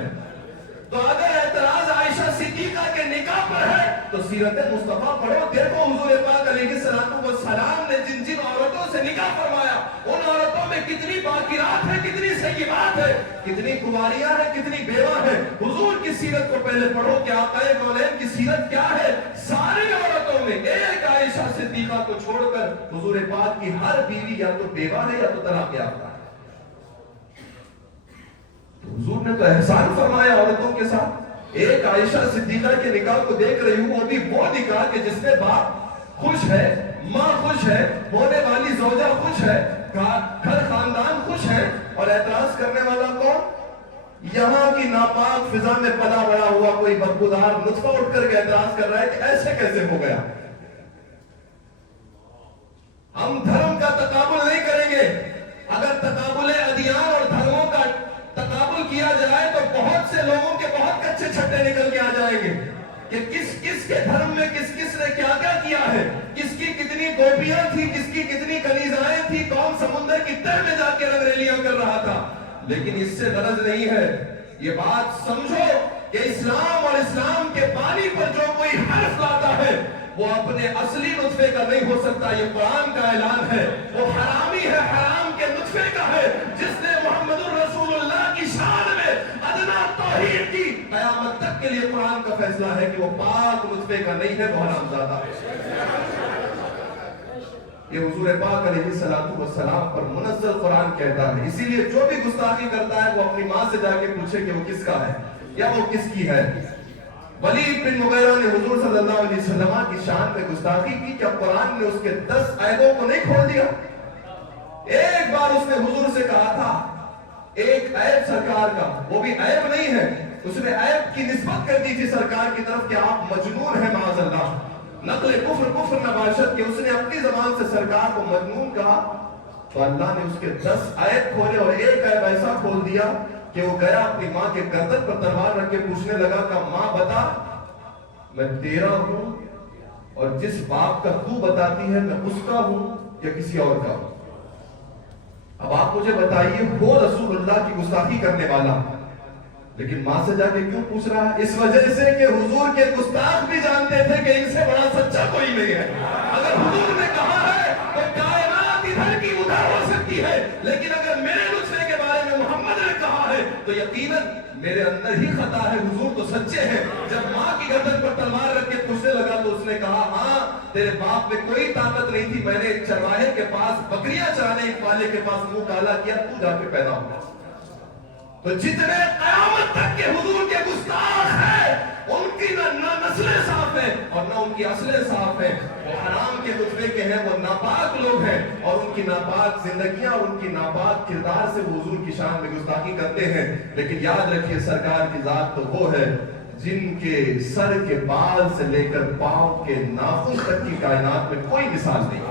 تو اگر اعتراض عائشہ صدیقہ کے نکاح پر ہے تو سیرت مصطفیٰ پڑھو, دیکھو حضور پاک علیہ السلام نے جن جن عورتوں سے نکاح فرمایا, ان عورتوں میں کتنی باقرات ہے, کتنی سیبات ہے, کتنی کنواریاں ہیں, کتنی بیوہ ہیں. حضور کی سیرت کو پہلے پڑھو کہ آقا کونین کی سیرت کیا ہے. ساری عورتوں میں ایک عائشہ صدیقہ کو چھوڑ کر حضور پاک کی ہر بیوی یا تو بیوہ ہے یا تو طلاق یافتہ ہے. حضور نے تو احسان فرمایا عورتوں کے ساتھ. ایک عائشہ صدیقہ کے نکاح کو دیکھ رہی ہوں, ابھی وہ نکاح کہ جس میں باپ خوش ہے, ماں خوش ہے, ہونے والی زوجہ خوش ہے, گھر خاندان خوش ہے, اور اعتراض کرنے والا کون؟ یہاں کی ناپاک فضا میں پلا بڑا ہوا کوئی بدبودار نطفہ اٹھ کر کے اعتراض کر رہا ہے کہ ایسے کیسے ہو گیا. ہم دھرم کا تقابل نہیں کریں گے. اگر تقابل ادیان اور دھرموں کا تقابل کیا جائے تو بہت سے لوگوں کے بہت کچے چھٹے نکل کے آ جائیں گے کہ کس کے دھرم میں کس نے کیا کیا ہے, کس کی کتنی گوپیاں تھی, کس کی کتنی کنیزائیں تھی, کون سمندر کی تہ میں جا کے رنگ ریلیاں کر رہا تھا. لیکن اس سے غرض نہیں ہے. یہ بات سمجھو کہ اسلام اور اسلام کے بانی پر جو کوئی حرف لاتا ہے وہ اپنے اصلی نطفے کا نہیں ہو سکتا. یہ قرآن کا اعلان ہے. وہ حرامی ہے, حرام کے کے نطفے کا ہے جس نے محمد الرسول اللہ کی شان میں ادنا توحید کی. قیامت تک کے لیے قرآن کا فیصلہ ہے کہ وہ پاک نطفے کا نہیں ہے، وہ حرامزادہ ہے. یہ حضور پاک علیہ الصلوۃ والسلام پر منزل قرآن کہتا ہے. اسی لیے جو بھی گستاخی کرتا ہے وہ اپنی ماں سے جا کے پوچھے کہ وہ کس کا ہے یا وہ کس کی ہے. ولید بن مغیرہ نے حضور صلی اللہ علیہ وسلم کی شان میں گستاخی کی. کیا قرآن نے اس کے 10 عیبوں کو نہیں کھول دیا؟ ایک بار اس نے حضور سے کہا تھا ایک عیب سرکار کا، وہ بھی عیب نہیں ہے، اس نے عیب کی نسبت کر دی تھی سرکار کی طرف کہ آپ مجنون ہیں معاذ اللہ. نقل کفر نباشت کہ اس نے اپنی زبان سے سرکار کو مجنون کہا تو اللہ نے اس کے 10 عیب کھولے اور ایک عیب ایسا کھول دیا کہ وہ گیا اپنی ماں کے گردن پر تلوار رکھ کے پوچھنے لگا کہ ماں بتا میں تیرا ہوں اور جس باپ کا تو بتاتی ہے میں اس کا ہوں یا کسی اور کا ہوں؟ اب آپ مجھے بتائیے وہ رسول اللہ کی گستاخی کرنے والا لیکن ماں سے جا کے کیوں پوچھ رہا ہے؟ اس وجہ سے کہ حضور کے گستاخ بھی جانتے تھے کہ ان سے بڑا سچا کوئی نہیں ہے. اگر حضور نے کہا ہے تو کائنات ادھر کی ادھر ہو سکتی ہے، لیکن اگر میرے نسخے کے بارے میں محمد نے کہا ہے تو یقیناً میرے اندر ہی خطا ہے. حضور تو سچے ہیں. جب ماں کی گردن پر تلوار رکھ کے پوچھنے لگا تو اس نے کہا ہاں تیرے باپ میں کوئی طاقت نہیں تھی، میں نے ایک چرواہے کے پاس بکریاں چرانے ایک والے کے پاس منہ کالا کیا، تو جا کے پیدا ہوا. تو جتنے قیامت تک کے حضور کے گستاخ ہیں ان کی نہ نسلیں صاف ہیں اور نہ ان کی اصلیں صاف ہیں. وہ حرام کے نطفے کے ہیں، وہ ناپاک لوگ ہیں اور ان کی ناپاک زندگیاں اور ان کی ناپاک کردار سے وہ حضور کی شان میں گستاخی کرتے ہیں. لیکن یاد رکھیے سرکار کی ذات تو وہ ہے جن کے سر کے بال سے لے کر پاؤں کے ناخن تک کی کائنات میں کوئی مثال نہیں.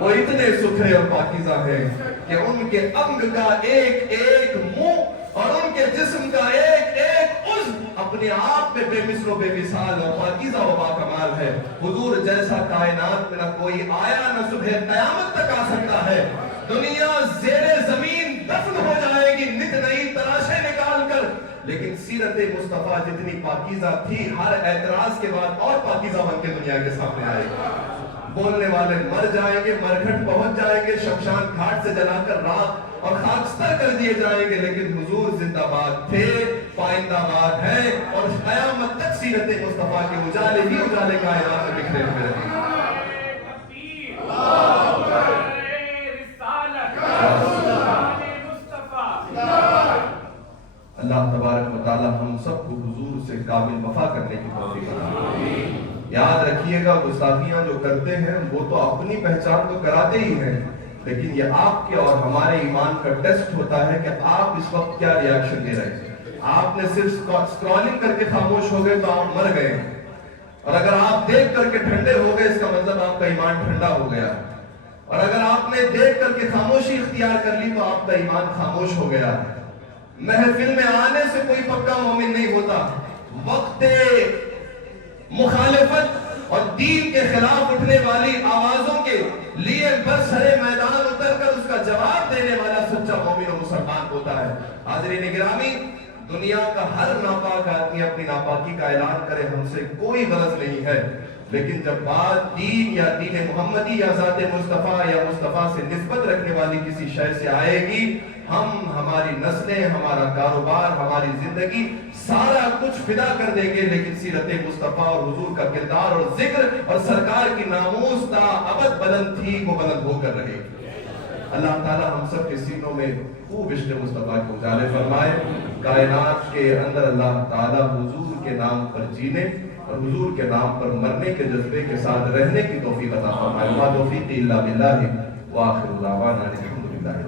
وہ اتنے ستھرے اور پاکیزہ ہیں کہ ان کے انگ کا ایک ایک منہ اور ان کے جسم کا ایک ایک عضو اپنے آپ میں بے مثل و بے مثال اور پاکیزہ و باکمال ہے. حضور جیسا کائنات میں نہ کوئی آیا نہ صبح قیامت تک آ سکتا ہے. دنیا زیر زمین دفن ہو جائے گی نت نئی تلاشیں نکال کر، لیکن سیرت مصطفیٰ جتنی پاکیزہ تھی ہر اعتراض کے بعد اور پاکیزہ بن کے دنیا کے سامنے آئے گی. بولنے والے مر جائیں گے، مرگھٹ پہنچ جائیں گے، شمشان گھاٹ سے جلا کر راکھ اور خاکستر کر دیے جائیں گے، لیکن حضور زندہ باد تھے، پائندہ باد ہیں اور قیامت تک سیرت مصطفیٰ کے اجالے ہی اجالے کائنات میں بکھرے ہوئے رہیں گے. اللہ تبارک و تعالی ہم سب کو حضور سے قابل وفا کرنے کی توفیق عطا. یاد رکھیے گا گستاخیاں جو کرتے ہیں وہ تو اپنی پہچان تو کراتے ہی ہیں، لیکن یہ آپ کے اور ہمارے ایمان کا ٹیسٹ ہوتا ہے کہ آپ اس وقت کیا ری ایکشن دے رہے ہیں. آپ نے صرف سکرولنگ کر کے خاموش ہو گئے تو آپ مر گئے، اور اگر آپ دیکھ کر کے ٹھنڈے ہو گئے اس کا مطلب آپ کا ایمان ٹھنڈا ہو گیا، اور اگر آپ نے دیکھ کر کے خاموشی اختیار کر لی تو آپ کا ایمان خاموش ہو گیا. محفل میں آنے سے کوئی پکا مومن نہیں ہوتا. وقت مخالفت اور دین کے خلاف اٹھنے والی آوازوں کے لیے برسرے میدان اتر کر اس کا جواب دینے والا سچا مومن و مسلمان ہوتا ہے. حاضرین گرامی، دنیا کا ہر ناپاک آدمی اپنی ناپاکی کا اعلان کرے، ہم سے کوئی غرض نہیں ہے، لیکن جب بات دین یا دین محمدی یا ذات مصطفیٰ یا مصطفیٰ سے نسبت رکھنے والی کسی شے سے آئے گی، ہم ہماری نسلیں، ہمارا کاروبار، ہماری زندگی سارا کچھ فدا کر دیں گے، لیکن سیرت مصطفیٰ اور حضور کا کردار اور ذکر اور سرکار کی ناموس تا ابد بلند تھی، وہ بلند ہو کر رہے گی. اللہ تعالی ہم سب کے سینوں میں خوب عشق مصطفیٰ کے اجالے فرمائے. کائنات کے اندر اللہ تعالی حضور کے نام پر جینے اور حضور کے نام پر مرنے کے جذبے کے ساتھ رہنے کی توفیق عطا فرمائے. ما توفیق الا باللہ وآخر دعوانا الحمدللہ.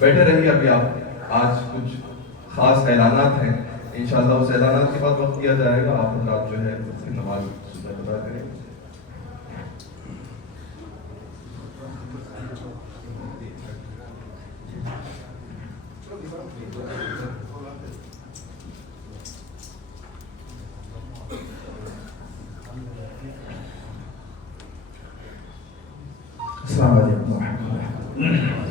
بیٹھے رہیے. ابھی آپ آج کچھ خاص اعلانات ہیں، انشاءاللہ اس اعلانات کے بعد وقت دیا جائے گا. آپ حضرات جو ہے نماز ادا کریں. السلام علیکم ورحمۃ اللہ.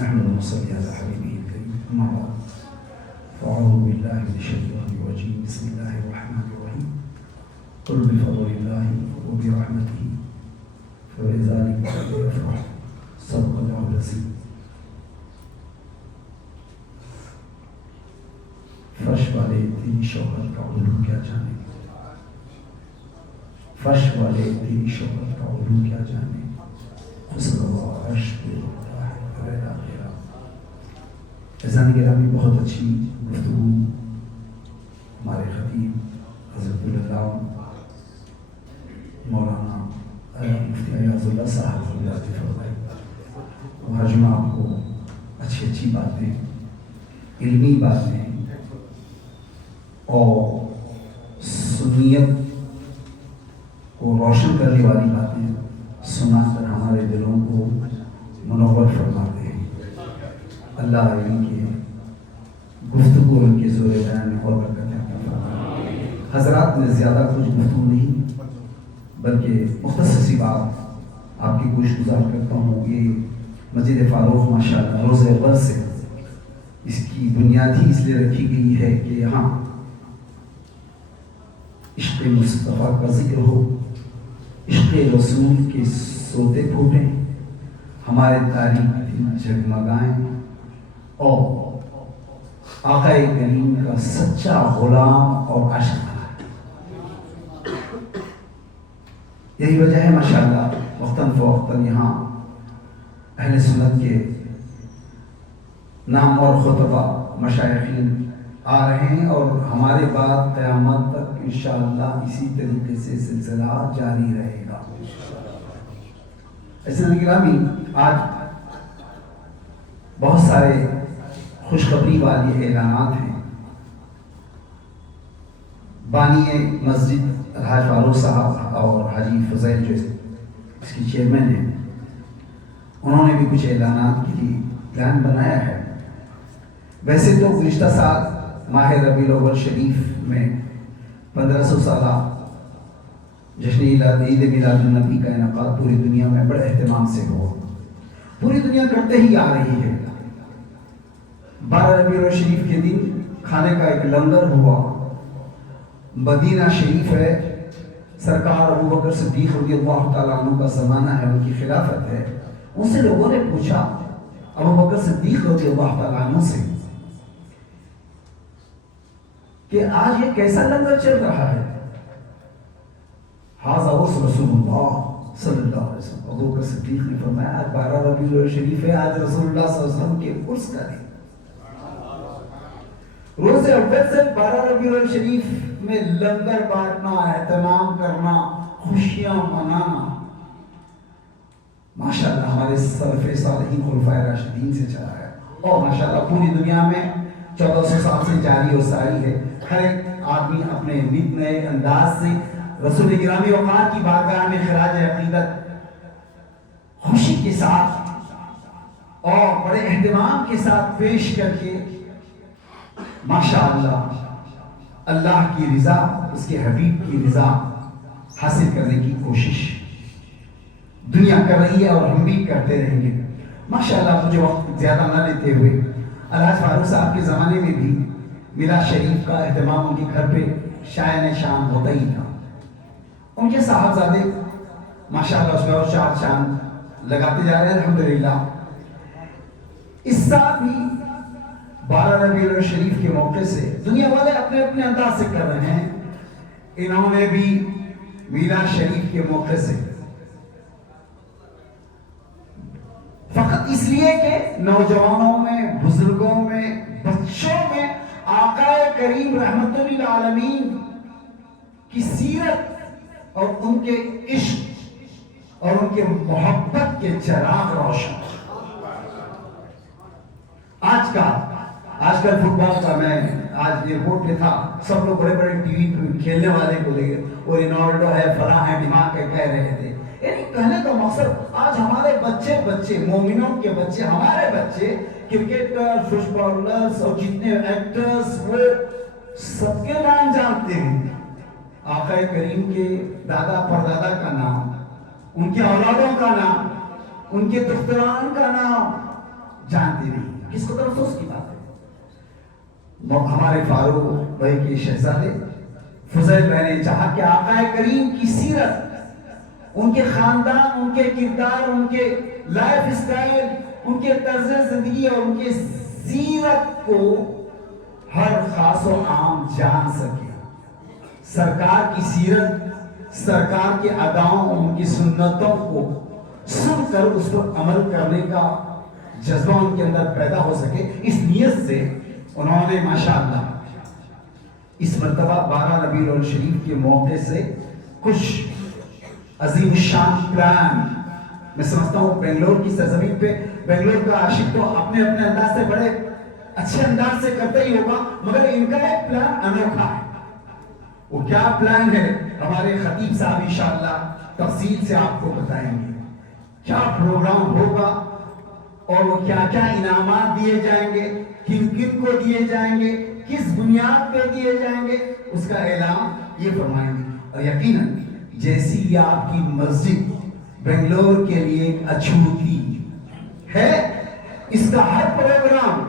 نحمد ونصلي على حبيبه الكريم. أما بعد فأعوذ بالله من الشيطان الرجيم. بسم الله الرحمن الرحيم. قل بفضل الله وبرحمته وَلِذَلِكَ فَلْيَفْرَحُوا صدق اللہ العظیم۔ فرش والے تیری شوہر کا علو کیا جانے، فرش والے تیری شوہر کا علو کیا جانے، صلی اللہ عرش پہ غیرہ غیرہ۔ عزیزان گرامی، بہت اچھی گفتگو ہمارے خطیب حضرت اللہ مولانا مفتی ایاز اللہ صاحب نے فرمائی، اور جو آپ کو اچھی اچھی باتیں، علمی باتیں اور سنیت کو روشن کرنے والی باتیں سنا کر ہمارے دلوں کو منور فرماتے ہیں۔ اللہ ان کے گفتگو ان کے زور بیان میں اور برکت عطا فرمائے۔ حضرات نے زیادہ کچھ گفتگو نہیں بلکہ مختصر سی بات آپ کی گوش گزار کرتا ہوں۔ یہ مسجد فاروق ماشاءاللہ روز اول سے اس کی بنیاد ہی اس لیے رکھی گئی ہے کہ یہاں عشق مصطفیٰ کا ذکر ہو، عشق رسول کے سوتے پھوٹیں، ہمارے تاریخ دن جگمگائیں اور آقا کریم کا سچا غلام اور عاشق۔ یہی وجہ ہے ماشاءاللہ وقتاً فوقتاً یہاں اہل سنت کے نام اور خطبہ مشائخین آ رہے ہیں، اور ہمارے بعد قیامت تک انشاءاللہ اسی طریقے سے سلسلہ جاری رہے گا۔ ایسے گرامی، آج بہت سارے خوشخبری والی اعلانات ہیں۔ بانی مسجد الحاج فاروق صاحب اور حاجی فضیل جو اس کی چیئرمین ہیں، انہوں نے بھی کچھ اعلانات کے لیے پلان بنایا ہے۔ ویسے تو گزشتہ سال ماہ ربیع الاول شریف میں 1500 سالہ جشن عید میلاد النبی کا انعقاد پوری دنیا میں بڑے اہتمام سے ہوا، پوری دنیا کرتے ہی آ رہی ہے۔ 12 ربیع الاول شریف کے دن کھانے کا ایک لنگر ہوا۔ مدینہ شریف ہے، سرکار ابو بکر صدیق رضی اللہ تعالیٰ عنہ کا زمانہ ہے، ان کی خلافت ہے۔ ان سے لوگوں نے پوچھا ابو بکر صدیق رضی اللہ تعالیٰ عنہ سے کہ آج یہ کیسا لنگر چل رہا ہے؟ ھذا عرس رسول اللہ صلی اللہ علیہ وسلم۔ ابو بکر صدیق نے فرمایا آج 12 ربیع الاول شریف ہے، آج رسول اللہ صلی اللہ علیہ وسلم کے عرس کا دن۔ روز اول سے 12 ربیع الاول شریف میں لنگر بانٹنا، اہتمام کرنا، خوشیاں منانا ماشاءاللہ ہمارے سلف صالحین خلفائے راشدین سے چلا ہے، اور ماشاءاللہ پوری دنیا میں 1400 سال سے جاری و ساری ہے۔ ہر ایک آدمی اپنے نت نئے انداز سے رسول گرامی وقار کی بارگاہ میں خراج عقیدت خوشی کے ساتھ اور بڑے اہتمام کے ساتھ پیش کر کے ماشاءاللہ اللہ کی رضا، اس کے حبیب کی رضا حاصل کرنے کی کوشش دنیا کر رہی ہے، اور ہم بھی کرتے رہیں گے ماشاءاللہ۔ مجھے وقت زیادہ نہ لیتے ہوئے، الحاج فاروق صاحب کے زمانے میں بھی میلاد شریف کا اہتمام ان کے گھر پہ شائن شان ہوتا ہی تھا۔ ان کے صاحبزادے ماشاءاللہ اس میں اور چار چاند لگاتے جا رہے ہیں الحمدللہ۔ اس سال بھی 12 ربیع الاول شریف کے موقع سے دنیا والے اپنے اپنے انداز سے کر رہے ہیں، انہوں نے بھی میلاد شریف کے موقع سے فقط اس لیے کہ نوجوانوں میں، بزرگوں میں، بچوں میں آقا کریم رحمت للعالمین کی سیرت اور ان کے عشق اور ان کے محبت کے چراغ روشن۔ آج کل فٹ بال کا، میں آج ایئرپورٹ پہ تھا، سب لوگ بڑے بڑے ٹی وی پہ کھیلنے والے کو لے گئے، وہ رونالڈو ہے، فلاں ہے، دماغ کے کہہ رہے تھے۔ یعنی کہنے کا مقصد آج ہمارے بچے مومنوں کے بچے، ہمارے بچے کرکٹر، فٹ بالرز اور جتنے ایکٹرز، وہ سب کے نام جانتے ہیں۔ آقا کریم کے دادا پردادا کا نام، ان کے اولادوں کا نام، ان کے دختران کا نام جانتے نہیں۔ کس قدر افسوس کی بات ہے۔ ہمارے فاروق بھائی کے شہزادے فضیل بھائی نے چاہا کہ آقا کریم کی سیرت ان کے خاندان، ان کے کردار، ان کے لائف سٹائل، ان کے طرز زندگی اور ان کے سیرت کو ہر خاص و عام جان سکے. سرکار کی سیرت، سرکار کے اداؤں، ان کی سنتوں کو سن کر اس پر عمل کرنے کا جذبہ ان کے اندر پیدا ہو سکے، اس نیت سے انہوں نے ماشاءاللہ اس مرتبہ 12 ربیع الشریف کے موقع سے کچھ عظیم الشان پلان، میں سمجھتا ہوں بنگلور کی سرزمین پہ بنگلور کا عاشق تو اپنے اپنے انداز سے بڑے اچھے انداز سے کرتا ہی ہوگا، مگر ان کا ایک پلان انوکھا ہے. وہ کیا پلان ہے ہمارے خطیب صاحب انشاءاللہ تفصیل سے آپ کو بتائیں گے. کیا پروگرام ہوگا اور وہ کیا کیا انعامات دیے جائیں گے، کن کن کو دیے جائیں گے، کس بنیاد پہ دیے جائیں گے، اس کا اعلان یہ فرمائیں گے. اور یقیناً جیسی یہ آپ کی مسجد بنگلور کے لیے ایک اچھوتی ہے، اس کا ہر پروگرام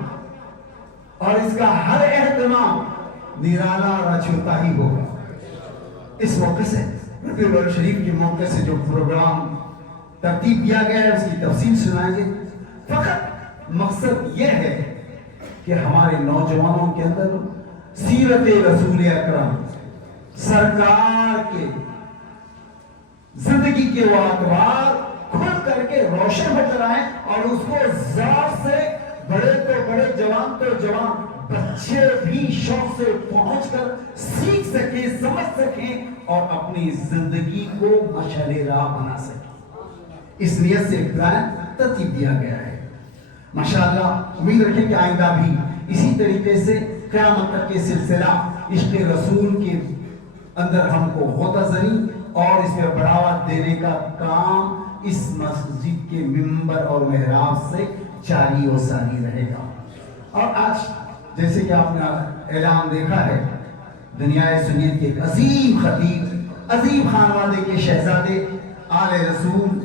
اور اس کا ہر اہتمام نرالا اور اچھوتا ہی ہوگا. اس موقع سے ربیع الاول شریف کے موقع سے جو پروگرام ترتیب کیا گیا ہے اس کی تفصیل سنائیں گے. فقط مقصد یہ ہے کہ ہمارے نوجوانوں کے اندر سیرت رسول اکرم سرکار کے زندگی کے وہ اخبار کھل کر کے روشن ہو کر آئیں اور اس کو ذات سے بڑے تو بڑے، جوان تو جوان، بچے بھی شوق سے پہنچ کر سیکھ سکیں، سمجھ سکیں اور اپنی زندگی کو مشعل راہ بنا سکیں. اس نیت سے پلان ترتیب دیا گیا ہے. ماشاءاللہ امید رکھیں کہ آئندہ بھی اسی طریقے سے قیامت تک کے سلسلہ عشق رسول کے اندر ہم کو غوطہ زنی اور اس میں بڑھاوا دینے کا کام اس مسجد کے منبر اور محراب سے جاری و ساری رہے گا. اور آج جیسے کہ آپ نے اعلان دیکھا ہے، دنیا سنیت کے ایک عظیم خطیب، عظیم خانوادے کے شہزادے، آل رسول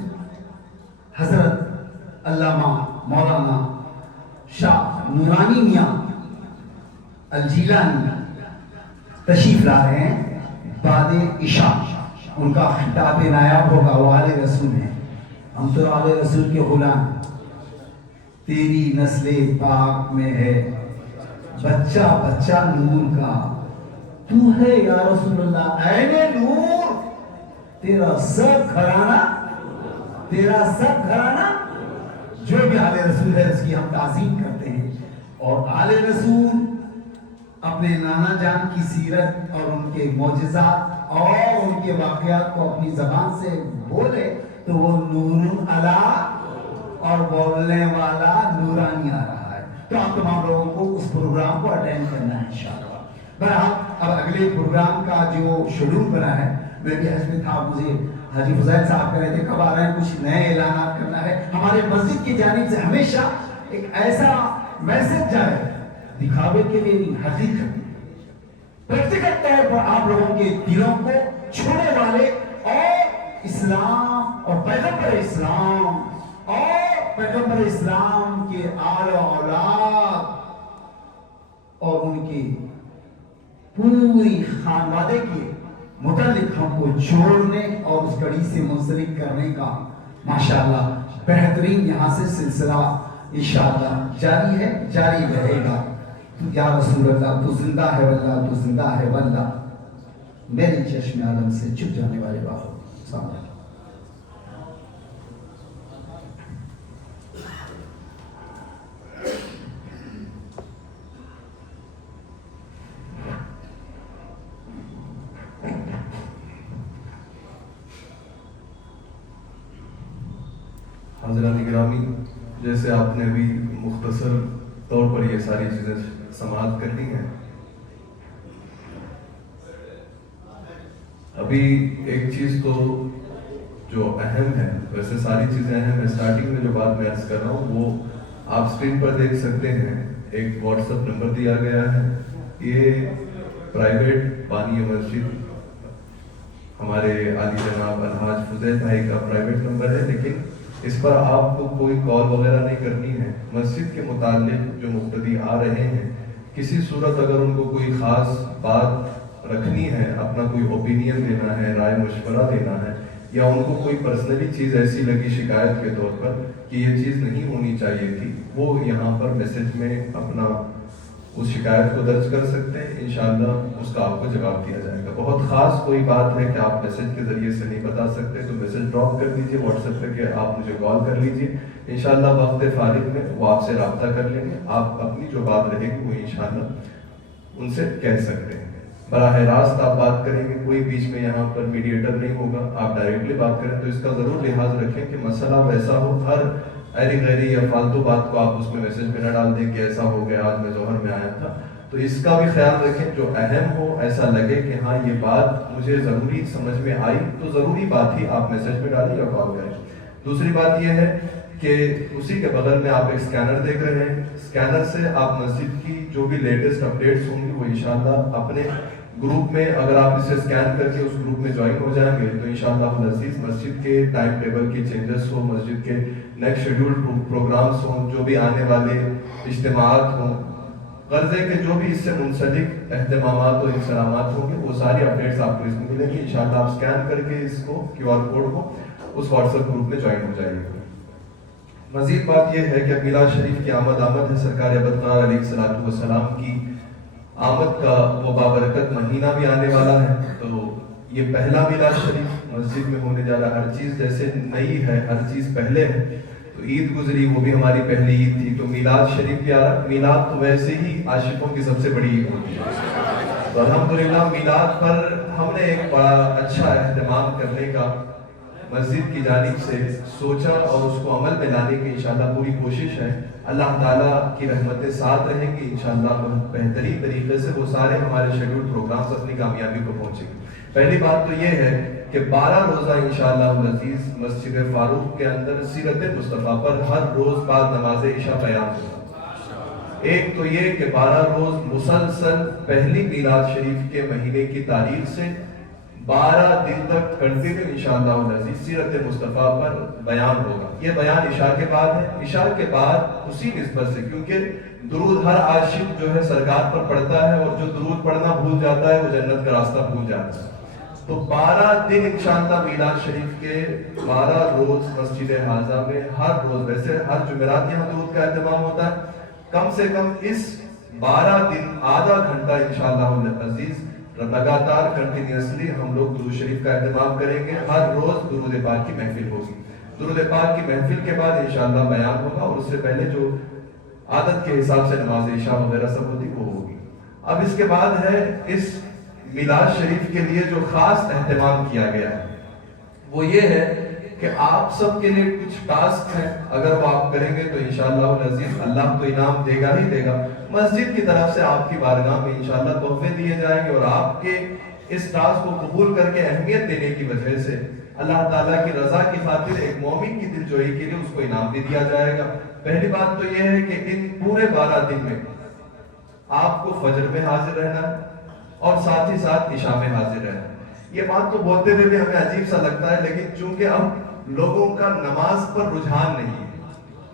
حضرت علامہ مولانا شاہ نورانی میاں الجیلانی تشریف لا رہے ہیں. بعد عشاء ان کا خطاب نایاب ہوگا. وہ آل رسول ہیں، ہم تو آل رسول کے غلام. تیری نسل پاک میں ہے بچہ بچہ نور کا، تو ہے یا رسول اللہ عین نور. تیرا سب گھرانہ، تیرا سب گھرانہ، جو بھی آل رسول ہے اس کی ہم تعظیم کرتے ہیں. اور آل رسول اپنے نانا جان کی سیرت اور ان کے معجزات اور ان کے واقعات کو اپنی زبان سے بولے تو وہ نور علا اور بولنے والا نورانی آ رہا ہے. تو آپ تمام لوگوں کو اس پروگرام کو اٹینڈ کرنا ہے انشاءاللہ. بہرحال اب اگلے پروگرام کا جو شیڈول بنا ہے، میں بھی حج میں تھا، مجھے حاجی فضیل صاحب کہہ رہے تھے کب آ رہے ہیں، کچھ نئے اعلانات کرنا ہے. ہمارے مسجد کی جانب سے ہمیشہ ایک ایسا میسج جائے، دکھاوے کے لیے نہیں، حقیقت پریکٹیکل طور پر آپ لوگوں کے دلوں کو چھونے والے اور اسلام اور پیغمبر اسلام اور پیغمبر اسلام کے آل و اولاد اور ان کی پوری خانوادے کے متعلق ہم کو جوڑنے اور اس کڑی سے منسلک کرنے کا ماشاءاللہ بہترین یہاں سے سلسلہ انشاءاللہ جاری ہے، جاری رہے گا. یا رسول اللہ تو زندہ ہے واللہ، تو زندہ ہے واللہ، میرے چشم عالم سے چھپ جانے والے باہر. السلام علیکم. حضرات گرامی، جیسے آپ نے بھی مختصر طور پر یہ ساری چیزیں سماعت کر لی ہیں، ابھی ایک چیز تو جو اہم ہے، ویسے ساری چیزیں اہم ہے، سٹارٹنگ میں جو بات میں عرض کر رہا ہوں وہ آپ سکرین پر دیکھ سکتے ہیں. ایک واٹس ایپ نمبر دیا گیا ہے، یہ پرائیویٹ بانی مسجد ہمارے عالی جناب الحاج فضیل بھائی کا پرائیویٹ نمبر ہے، لیکن اس پر آپ کو کوئی کال وغیرہ نہیں کرنی ہے. مسجد کے متعلق جو مقتدی آ رہے ہیں، کسی صورت اگر ان کو کوئی خاص بات رکھنی ہے، اپنا کوئی اوپینین دینا ہے، رائے مشورہ دینا ہے، یا ان کو کوئی پرسنلی چیز ایسی لگی شکایت کے طور پر کہ یہ چیز نہیں ہونی چاہیے تھی، وہ یہاں پر میسج میں اپنا اس شکایت کو درج کر سکتے ہیں، انشاءاللہ اس کا آپ کو جواب دیا جائے گا۔ بہت خاص کوئی بات ہے کہ آپ میسج کے ذریعے سے نہیں بتا سکتے تو میسج ڈراپ کر دیجیے واٹس ایپ پہ کہ آپ مجھے کال کر لیجیے، انشاءاللہ وقت فارغ میں وہ آپ سے رابطہ کر لیں گے، آپ اپنی جو بات رہے گی وہ انشاءاللہ ان سے کہہ سکتے ہیں۔ براہ راست آپ بات کریں گے، کوئی بیچ میں یہاں پر میڈیٹر نہیں ہوگا، آپ ڈائریکٹلی بات کریں تو اس کا ضرور لحاظ رکھیں کہ مسئلہ ویسا ہو، ہر ایری غیری یا فالتو بات کو آپ اس میں میسج میں نہ ڈال دیں کہ ایسا ہو گیا آج میں ظہر میں آیا تھا، تو اس کا بھی خیال رکھیں، جو اہم ہو ایسا لگے کہ ہاں یہ بات مجھے ضروری سمجھ میں آئی تو ضروری بات ہی آپ میسج میں ڈالیں یا کال کریں۔ دوسری بات یہ ہے کہ اسی کے بغل میں آپ ایک سکینر دیکھ رہے ہیں، سکینر سے آپ مسجد کی جو بھی لیٹسٹ اپڈیٹس ہوں گی وہ انشاءاللہ اپنے گروپ میں، اگر آپ اسے سکین کر کے اس گروپ میں جوائن ہو جائیں گے تو انشاءاللہ العزیز مسجد کے ٹائم ٹیبل کی چینجز ہوں، مسجد کے نیکسٹ شیڈول پروگرامز ہوں، جو بھی آنے والے اجتماعات ہوں، غرضے کے جو بھی اس سے منسلک اہتمامات و انسلامات ہوں گے وہ ساری اپڈیٹس آپ کو اس میں ملیں گی، انشاءاللہ آپ سکین کر کے اس کو QR کوڈ کو اس واٹس ایپ گروپ میں جوائن ہو جائے گا۔ مزید بات یہ ہے کہ میلاد شریف کی آمد ہے، سرکار ابدقرار علیہ الصلوۃ والسلام کی آمد کا وہ بابرکت مہینہ بھی آنے والا ہے، تو یہ پہلا میلاد شریف مسجد میں ہونے جا رہا، ہر چیز جیسے نئی ہے، ہر چیز پہلے ہے، تو عید گزری وہ بھی ہماری پہلی عید تھی، تو میلاد شریف بھی آ رہا ہے۔ میلاد تو ویسے ہی عاشقوں کی سب سے بڑی عید ہوتی ہے، تو الحمدللہ میلاد پر ہم نے ایک بڑا اچھا اہتمام کرنے کا مسجد کی جانب سے سوچا اور اس کو عمل میں لانے کی انشاءاللہ پوری کوشش ہے۔ اللہ تعالیٰ کی رحمتیں ساتھ رہیں گی، انشاءاللہ بہت بہترین طریقے سے وہ سارے ہمارے شیڈول پروگرامز اپنی کامیابی کو پہنچیں گے۔ پہلی بات تو یہ ہے کہ 12 روزہ انشاءاللہ العزیز مسجد فاروق کے اندر سیرت مصطفیٰ پر ہر روز بعد نماز عشاء بیان ہوگا۔ ایک تو یہ کہ 12 روز مسلسل پہلی میلاد شریف کے مہینے کی تاریخ سے 12 دن تک کنٹینیو انشاءاللہ العزیز سیرت مصطفیٰ پر بیان ہوگا۔ یہ بیان عشاء کے بعد ہے، عشاء کے بعد اسی نسبت سے، کیونکہ درود ہر عاشق جو ہے سرکار پر پڑھتا ہے اور جو درود پڑھنا بھول جاتا ہے وہ جنت کا راستہ بھول جاتا ہے، تو 12 دن انشاءاللہ میلاد شریف کے 12 روز مسجد حاضہ میں ہر روز، ویسے ہر جمعرات یہاں درود کا اہتمام ہوتا ہے، کم سے کم اس 12 دن آدھا گھنٹہ انشاءاللہ العزیز لگاتار کنٹینیوسلی ہم لوگ درود شریف کا اہتمام کریں گے۔ ہر روز درود پاک کی محفل ہوگی، درود پاک کی محفل کے بعد انشاءاللہ بیان ہوگا، اور اس سے پہلے جو عادت کے حساب سے نماز عشاء وغیرہ سب ہوتی وہ ہوگی۔ اب اس کے بعد ہے اس میلاد شریف کے لیے جو خاص اہتمام کیا گیا ہے وہ یہ ہے کہ آپ سب کے لیے کچھ ٹاسک ہیں، اگر وہ آپ کریں گے تو انشاءاللہ العزیز اللہ تو انعام دے گا ہی دے گا، مسجد کی طرف سے آپ کی بارگاہ میں انشاءاللہ تحفے دیے جائیں گے، اور آپ کے اس ٹاسک کو قبول کر کے اہمیت دینے کی وجہ سے اللہ تعالیٰ کی رضا کی خاطر ایک مومن کی دلجوئی کے لیے اس کو انعام بھی دیا جائے گا۔ پہلی بات تو یہ ہے کہ ان پورے 12 دن میں آپ کو فجر میں حاضر رہنا ہے اور ساتھ ہی ساتھ عشاء میں حاضر رہنا ہے۔ یہ بات تو بولتے ہوئے بھی ہمیں عجیب سا لگتا ہے، لیکن چونکہ اب لوگوں کا نماز پر رجحان نہیں ہے،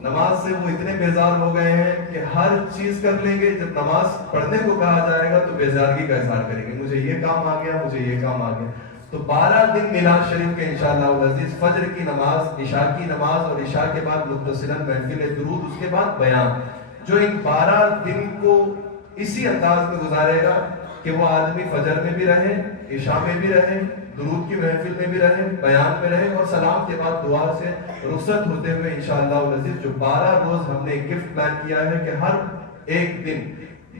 نماز سے وہ اتنے بیزار ہو گئے ہیں کہ ہر چیز کر لیں گے، جب نماز پڑھنے کو کہا جائے گا تو بیزارگی کا اظہار کریں گے، مجھے یہ کام آ گیا، مجھے یہ کام آ گیا۔ تو 12 دن میلاد شریف کے انشاءاللہ العزیز فجر کی نماز، عشاء کی نماز اور عشاء کے بعد متصلاً محفل درود، اس کے بعد بیان، جو ان 12 دن کو اسی انداز میں گزارے گا کہ وہ آدمی فجر میں بھی رہے، عشاء میں بھی رہے، درود کی محفل میں بھی رہے، بیان میں رہے، اور سلام کے بعد دعا سے رخصت ہوتے ہوئے انشاءاللہ العزیز جو 12 روز ہم نے گفٹ پلان کیا ہے کہ ہر ایک دن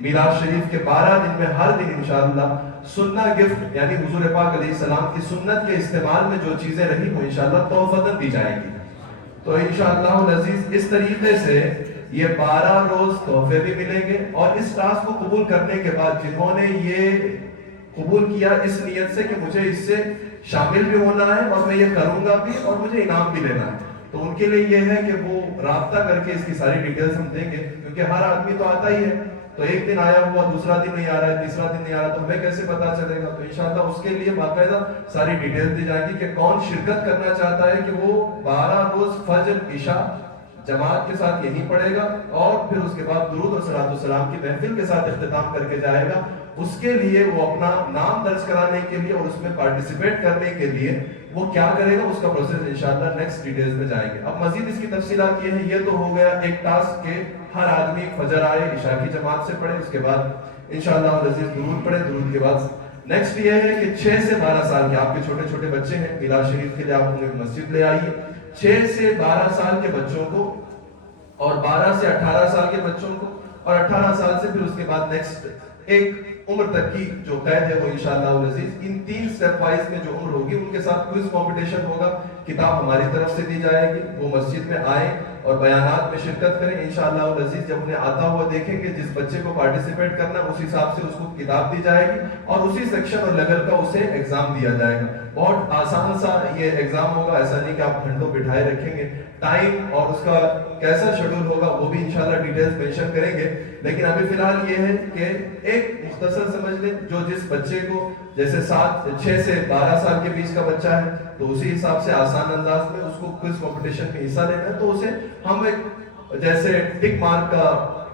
میلاد شریف کے 12 دن میں ہر دن انشاءاللہ سنہ گفٹ، یعنی حضور پاک علیہ السلام کی سنت کے استعمال میں جو چیزیں رہی وہ انشاءاللہ توفتاً دی جائیں گی۔ تو انشاءاللہ العزیز اس طریقے سے یہ 12 روز تحفے بھی ملیں گے، اور اس ٹاسک کو قبول کرنے کے بعد جنہوں نے یہ قبول کیا اس نیت سے کہ مجھے اس سے شامل بھی ہونا ہے اور میں یہ کروں گا بھی اور مجھے انعام بھی لینا ہے، تو ان کے لیے یہ ہے کہ وہ رابطہ کر کے اس کی ساری ڈیٹیلز ہم دیں گے، کیونکہ ہر آدمی تو آتا ہی ہے، تو ایک دن آیا ہوا دوسرا دن نہیں آ رہا ہے، تیسرا دن نہیں آ رہا، تو ہمیں کیسے پتا چلے گا؟ تو انشاءاللہ اس کے لیے باقاعدہ ساری ڈیٹیلز دی جائیں گی کہ کون شرکت کرنا چاہتا ہے کہ وہ 12 روز فجر عشاء جماعت کے ساتھ یہی پڑھے گا، اور پھر اس کے بعد درود اور صلاۃ والسلام کی محفل کے ساتھ اختتام کر کے جائے گا۔ اس کے لیے وہ اپنا نام درج کرانے کے لیے اور اس میں پارٹیسپیٹ کرنے کے لیے وہ کیا کرے گا اس کا پروسیس انشاءاللہ نیکسٹ ڈیٹیلز میں جائیں گے. اب مزید اس کی تفصیلات یہ ہیں. یہ تو ہو گیا ایک ٹاسک کہ ہر آدمی فجر آئے عشاء کی جماعت سے پڑھے, اس کے بعد انشاءاللہ العزیز درود پڑھے, درود کے بعد نیکسٹ یہ ہے کہ 6 سے 12 سال کے آپ کے چھوٹے چھوٹے بچے ہیں, میلاد شریف کے لیے آپ انہیں مسجد لے آئیے. 6 سے 12 سال کے بچوں کو اور 12 سے 18 سال کے بچوں کو اور 18 سال سے پھر اس کے بعد نیکسٹ ایک عمر تک کی جو قید ہے وہ انشاءاللہ العزیز ان 3 سٹیپ وائز میں جو عمر ہوگی ان کے ساتھ کوئز کمپٹیشن ہوگا. کتاب ہماری طرف سے دی جائے گی, وہ مسجد میں آئیں اور بیانات میں شرکت کریں انشاءاللہ العزیز. جب انہیں آتا ہوا دیکھیں گے جس بچے کو پارٹیسپیٹ کرنا اس حساب سے اس کو کتاب دی جائے گی اور اسی سیکشن اور لیول کا اسے ایگزام دیا جائے گا. بہت آسان سا یہ ایگزام ہوگا, ایسا نہیں کہ آپ گھنٹوں بٹھائے رکھیں گے. ٹائم اور اس کا کیسا شیڈول ہوگا وہ بھی انشاءاللہ ڈیٹیلز مینشن کریں گے. لیکن ابھی فی الحال یہ ہے کہ ایک مختصر سمجھ لیں, جو جس بچے کو جیسے 6 سے 12 سال کے بیچ کا بچہ ہے تو اسی حساب سے آسان انداز میں اس کو کوئز کمپٹیشن میں حصہ لینا ہے, تو اسے ہم ایک جیسے ٹک مارک کا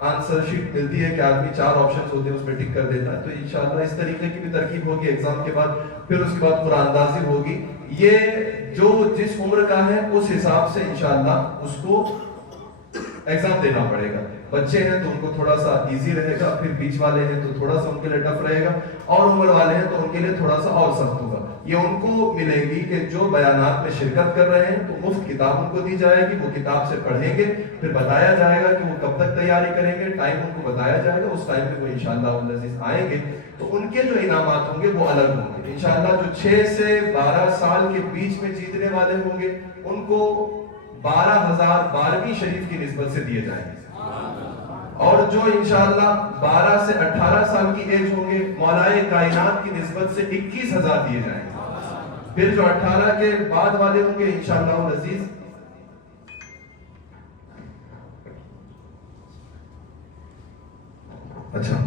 آنسر شیٹ ملتی ہے کہ آدمی 4 آپشنز ہوتے ہیں اس میں ٹک کر دیتا ہے. تو انشاءاللہ اس طریقے کی بھی ترکیب ہوگی ایگزام کے بعد. پھر اس کے بعد قرآن اندازی ہوگی. یہ جو جس عمر کا ہے اس حساب سے انشاءاللہ اس کو ایگزام دینا پڑے گا. بچے ہیں تو ان کو تھوڑا سا ایزی رہے گا, پھر بیچ والے ہیں تو تھوڑا سا ان کے لیے ٹف رہے گا, اور عمر والے ہیں تو ان کے لیے تھوڑا سا اور سخت ہوگا. یہ ان کو ملیں گی کہ جو بیانات میں شرکت کر رہے ہیں تو مفت کتاب ان کو دی جائے گی, وہ کتاب سے پڑھیں گے, پھر بتایا جائے گا کہ وہ کب تک تیاری کریں گے, ٹائم ان کو بتایا جائے گا, اس ٹائم پہ وہ انشاءاللہ العزیز آئیں گے تو ان کے جو انعامات ہوں گے وہ الگ ہوں گے انشاءاللہ. جو 6 سے 12 سال کے بیچ میں جیتنے والے ہوں گے ان کو 12,000 12ویں شریف کی نسبت سے دیے جائیں گے, اور جو انشاءاللہ 12 سے 18 سال کی ایج ہوں گے مولائے کائنات کی نسبت سے 21,000 دیے جائیں گے. پھر جو 18 کے بعد والے ہوں گے انشاءاللہ العزیز اچھا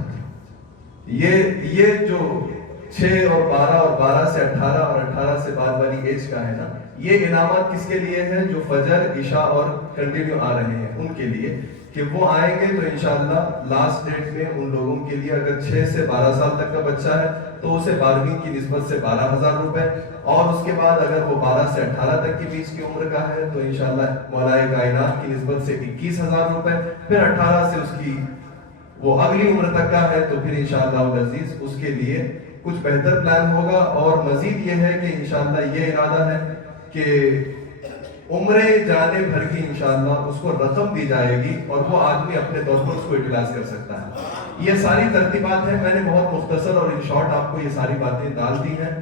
یہ جو 6 اور 12 اور 12 سے 18 اور 18 سے بعد والی ایج کا ہے نا, یہ انعامات کس کے لیے ہیں؟ جو فجر عشاء اور کنٹینیو آ رہے ہیں ان کے لیے, کہ وہ آئیں گے تو انشاءاللہ لاسٹ ڈیٹ میں ان لوگوں کے لیے اگر 6 سے 12 سال تک کا بچہ ہے تو اسے 12ویں کی نسبت سے 12,000 روپے, اور اس کے بعد اگر وہ 12 سے 18 تک کے بیچ کی عمر کا ہے تو انشاءاللہ مولائے کائنات کی نسبت سے 21,000 روپے, پھر 18 سے اس کی وہ اگلی عمر تک کا ہے تو پھر انشاءاللہ العزیز اس کے لیے کچھ بہتر پلان ہوگا. اور مزید یہ ہے کہ انشاءاللہ یہ ارادہ ہے کہ عمرے جانے بھر کی انشاءاللہ اس کو رقم دی جائے گی اور وہ آدمی اپنے طور پر اس کو یوٹیلائز کر سکتا ہے. یہ ساری ترتیبات ہیں, میں نے بہت مختصر اور ان شارٹ آپ کو یہ ساری باتیں ڈال دی ہیں.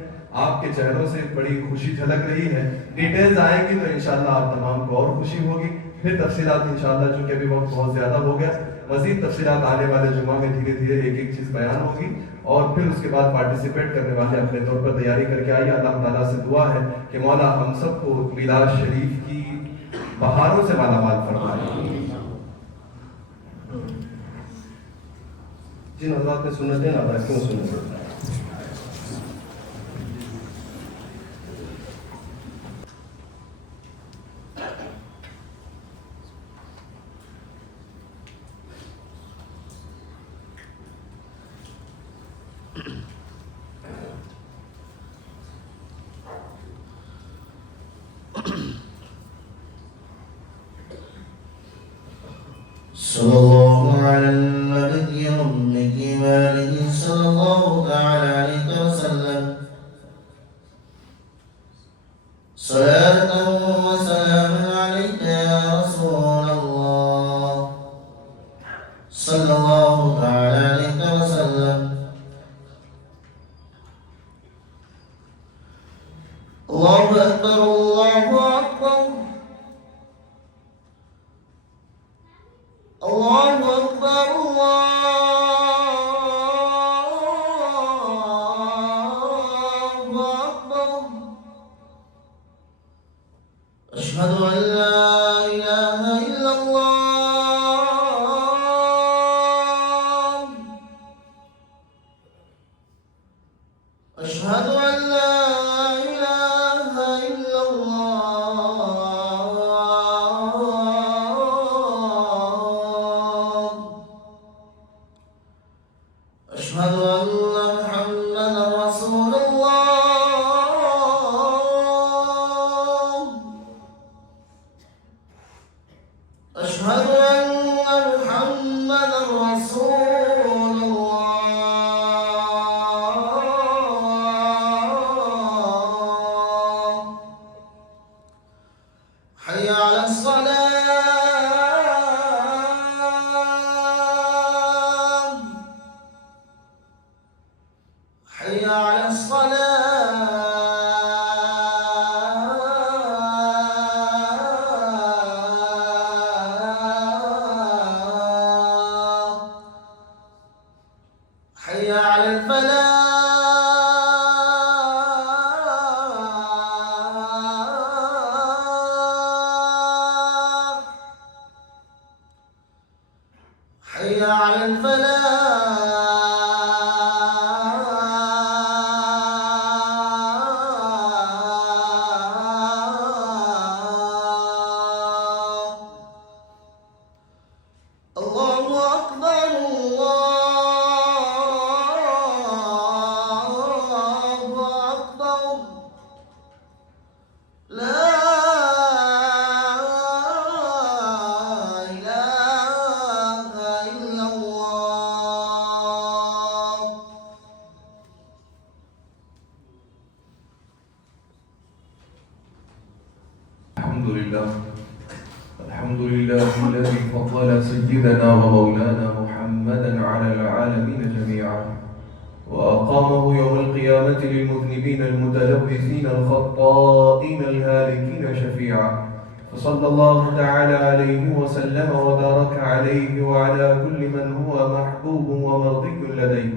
آپ کے چہروں سے بڑی خوشی جھلک رہی ہے. ڈیٹیلز آئیں گی تو انشاءاللہ آپ تمام کو اور خوشی ہوگی. پھر تفصیلات انشاءاللہ, چونکہ ابھی وقت بہت زیادہ ہو گیا, مزید تفصیلات آنے والے جمعہ میں دھیرے دھیرے ایک ایک چیز بیان ہوگی, اور پھر اس کے بعد پارٹیسپیٹ کرنے والے اپنے طور پر تیاری کر کے آئیے. اللہ تعالیٰ سے دعا ہے کہ مولا ہم سب کو میلاد شریف کی بہاروں سے مالا مال فرمائے. جن حضرات نے سنت ہے نا کیوں سنت ہے. صلى الله على النبي الأمي وآله صلى الله تعالى عليه وسلم صلاة وسلام عليك يا رسول الله صلى الله تعالى عليه وسلم. الله أكبر الله أكبر الله أكبر الله أكبر. أشهد أن لا إله إلا الله أشهد أن لا إله إلا الله محمدا رسول الله. حي على الصلاة، حي على الصلاة، حي على الفلاح، حي على الفلاح. الله أكبر، الله أكبر، لا إله إلا الله. الحمد لله، الحمد لله الذي فضل سيدنا ومولانا محمدا على العالمين جميعا، وأقامه يوم القيامة للمذنبين المتلوثين الخطائين الهالكين شفيعا، فصلى الله تعالى عليه وسلم وبارك عليه وعلى كل من هو محبوب ومرضي لديه،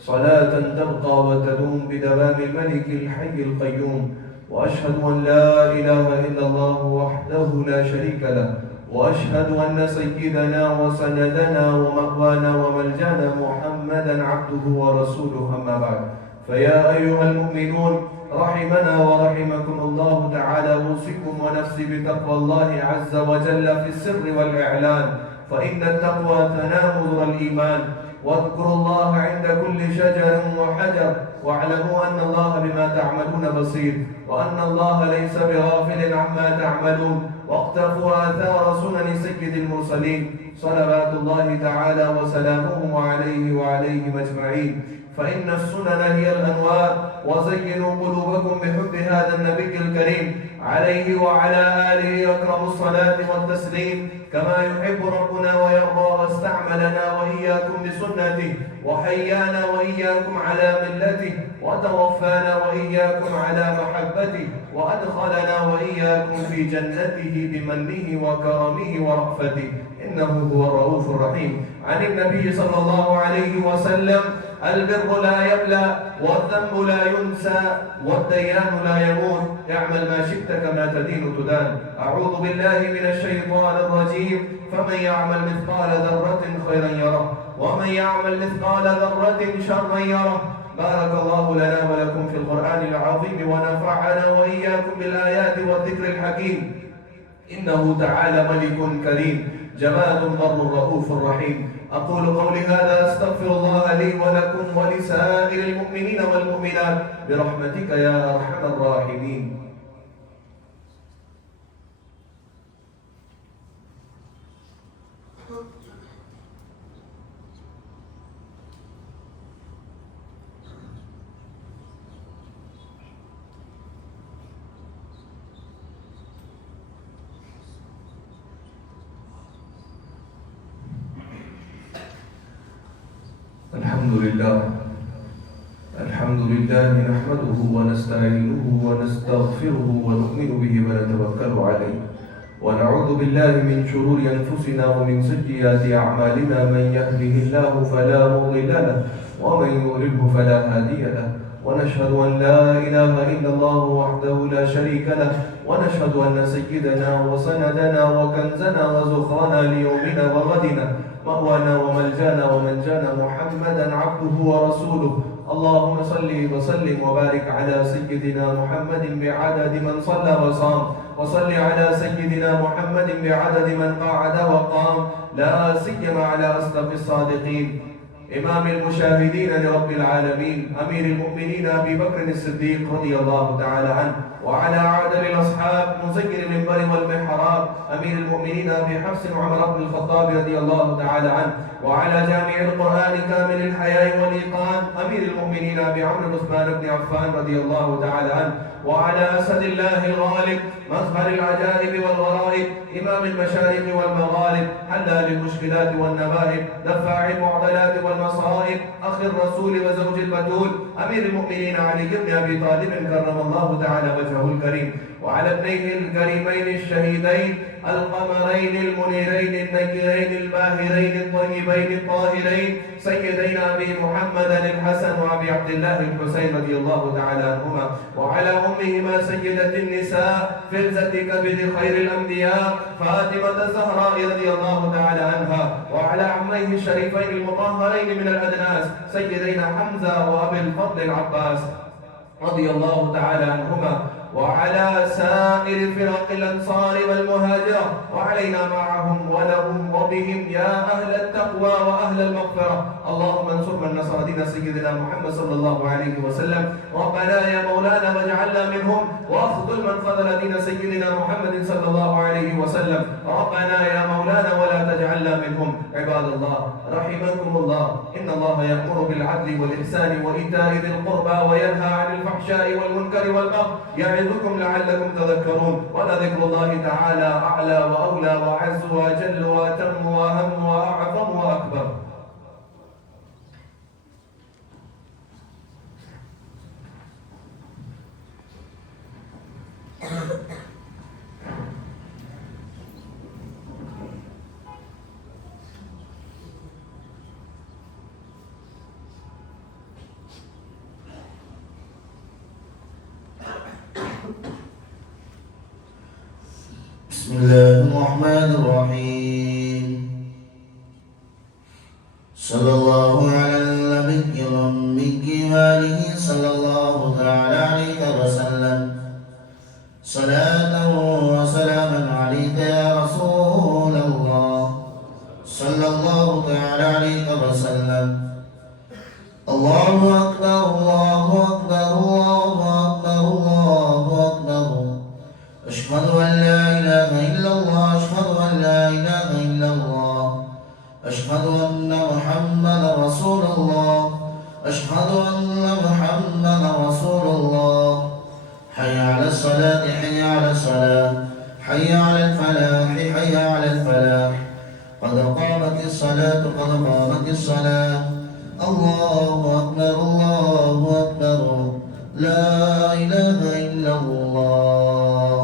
صلاة تبقى وتدوم بدوام الملك الحي القيوم. وأشهد أن لا إله إلا الله وحده لا شريك له، وأشهد أن سيدنا وسندنا ومأوانا وملجانا محمدا عبده ورسوله. أما بعد، فيا أيها المؤمنون، رحمنا ورحمكم الله تعالى، أوصيكم ونفسي بتقوى الله عز وجل في السر والإعلان، فإن التقوى تنام نور الإيمان. واذكروا الله عند كل شجر وحجر، واعلموا أن الله بما تعملون بصير، وأن الله ليس بغافل عما تعملون. واقتفوا آثار سنن سيد المرسلين صلوات الله تعالى وسلامه عليه وعليهم أجمعين، فإن السنن هي الأنوار. وزينوا قلوبكم بحب هذا النبي الكريم عليه وعلى آله أكرم الصلاة والتسليم، كما يحب ربنا ويرضى، واستعملنا وإياكم بسنته، وحيانا وإياكم على ملته، وتوفانا وإياكم على محبته، وأدخلنا وإياكم في جنته بمنه وكرمه ورأفته، إنه هو الرؤوف الرحيم. عن النبي صلى الله عليه وسلم: البر لا يبلى، والذنب لا ينسى، والديان لا يموت. اعمل ما شئت كما تدين تدان. أعوذ بالله من الشيطان الرجيم. فمن يعمل مثقال ذرة خيرا يره، ومن يعمل مثقال ذرة شرا يره. بارك الله لنا ولكم في القرآن العظيم، ونفعنا وإياكم بالآيات والذكر الحكيم، إنه تعالى ملك كريم جواد بر رؤوف رحيم. أقول قولي هذا، أستغفر الله لي ولكم ولسائر المؤمنين والمؤمنات برحمتك يا أرحم الراحمين. الحمد لله نحمده ونستعينه ونستغفره ونؤمن به ونتوكل عليه، ونعوذ بالله من شرور أنفسنا ومن سيئات أعمالنا. من يهده الله فلا مضل له، ومن يضلله فلا هادي له. ونشهد أن لا إله إلا الله وحده لا شريك له، ونشهد أن سيدنا وسندنا وكنزنا وزخرنا ليومنا وغدنا، مأوانا وملجانا ومنجانا، محمدا عبده ورسوله. اللهم صل وسلم وبارك على سيدنا محمد بعدد من صلى وصام، وصل على سيدنا محمد بعدد من قعد وقام، لا سيما على أصدق الصادقين، إمام المشاهدين لرب العالمين، أمير المؤمنين أبي بكر الصديق رضي الله تعالى عنه، وعلى عادل الأصحاب مزين المنبر والمحراب أمير المؤمنين أبي حفص عمر بن الخطاب رضي الله تعالى عنه، وعلى جامع القرآن كامل الحياء والإيقان أمير المؤمنين أبي عمرو عثمان بن عفان رضي الله تعالى عنه، وعلى أسد الله الغالب مظهر العجائب والغرائب إمام المشارق والمغارب حلال المشكلات والنوائب دفاع المعضلات والمصائب أخي الرسول وزوج البتول أمير المؤمنين علي بن أبي طالب كرم الله تعالى وجهه الكريم، وعلى ابنيه الكريمين الشهيدين القمرين المنيرين النكرين الباهرين الطيبين الطاهرين سيدينا أبي محمد الحسن وأبي عبد الله الحسين رضي الله تعالى عنهما، وعلى أمهما سيدة النساء فلذة كبد خير الأنبياء فاطمة الزهراء رضي الله تعالى عنها، وعلى عميه الشريفين المطهرين من الأدناس سيدينا حمزة وأبي الفضل العباس رضي الله تعالى عنهما، وعلى سائر فرق الأنصار والمهاجرة وعلينا معهم ولهم وبهم يا أهل التقوى وأهل المغفرة. اللهم انصر من نصر دين سيدنا محمد صلى الله عليه وسلم. ربنا يا مولانا واجعلنا منهم، واخذل من خذل دين سيدنا محمد صلى الله عليه وسلم. ربنا يا مولانا ولا تجعلنا منهم. عباد الله رحمكم الله، إن الله يأمر بالعدل والإحسان وإيتاء ذي القربى وينهى عن الفحشاء والمنكر والبغي يعظكم لعلكم تذكرون. ولذكر الله تعالى أعلى وأولى وأعز وأجل وأتم وأهم وأعظم وأكبر. بسم الله الرحمن الرحيم. صلى الله على النبي الأمي وآله صلى الله تعالى عليه وسلم. صلاة وسلاما عليك يا رسول الله صلى الله تعالى عليه وسلم. الله أكبر الله أكبر الله أكبر الله أكبر. أشهد أن لا إله إلا الله أشهد أن لا إله إلا الله أشهد أن محمدا رسول الله أشهد أن محمدا رسول الله. حي على الصلاة حي على الصلاة حي على الفلاح حي على الفلاح. قد قامت الصلاة قد قامت الصلاة. الله أكبر الله أكبر لا إله إلا الله.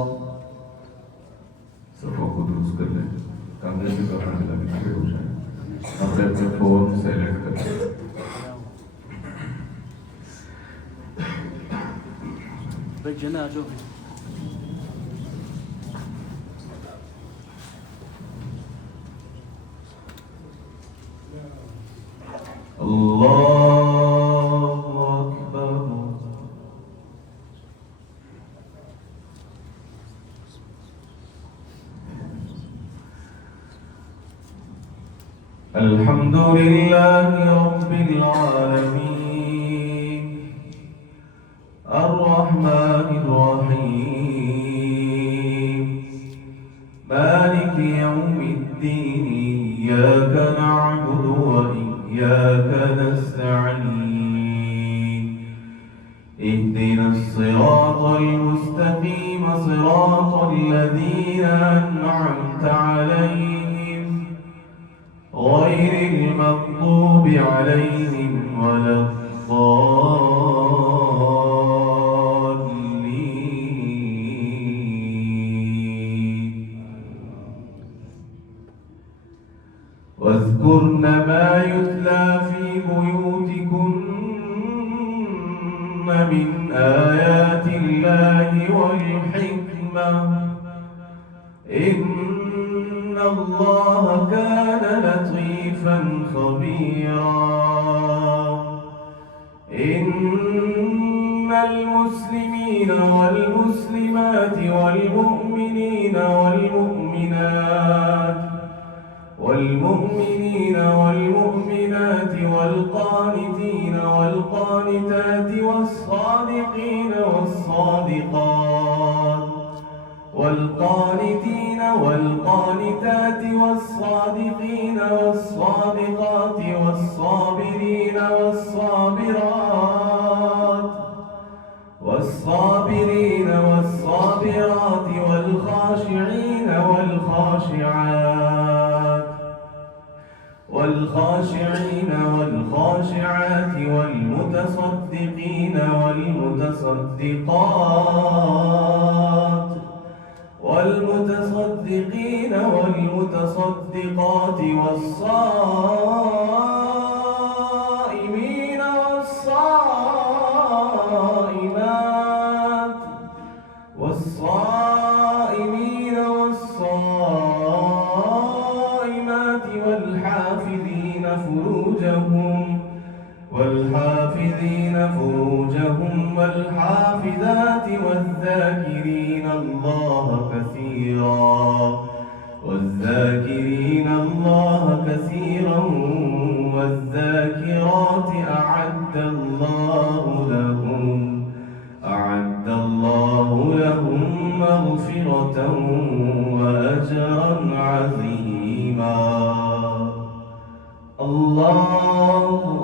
صفوں کو درست کر لیں، کمرے سے باہر لگے کھڑے ہو جائیں، اپنے اپنے فون سائلنٹ کر لیں. بھائی جنا آ جاؤ. اللہ اکبر. الحمد لله رب العالمين الرحمن الرحيم مالك يوم الدين إياك نعبد وإياك نستعين اهدنا الصراط المستقيم صراط الذين أنعمت عليهم غير المغضوب عليهم ولا الضالين. واذكرن ما يتلى في بيوتكن من آيات الله والحكمة إن الله كان لطيفا خبيرا. إن المسلمين والمسلمات والمؤمنين والمؤمنات والقانتين والقانتات والصادقين والصادقات والصادقات والصابرين والصابرين والصابرات والخاشعين والخاشعات والمتصدقين والمتصدقات والصائمين والصائمات والحافظين فروجهم والحافظات والذاكرين الله كثيرا والذاكرات أعد الله لهم مغفرة وأجرا عظيما. الله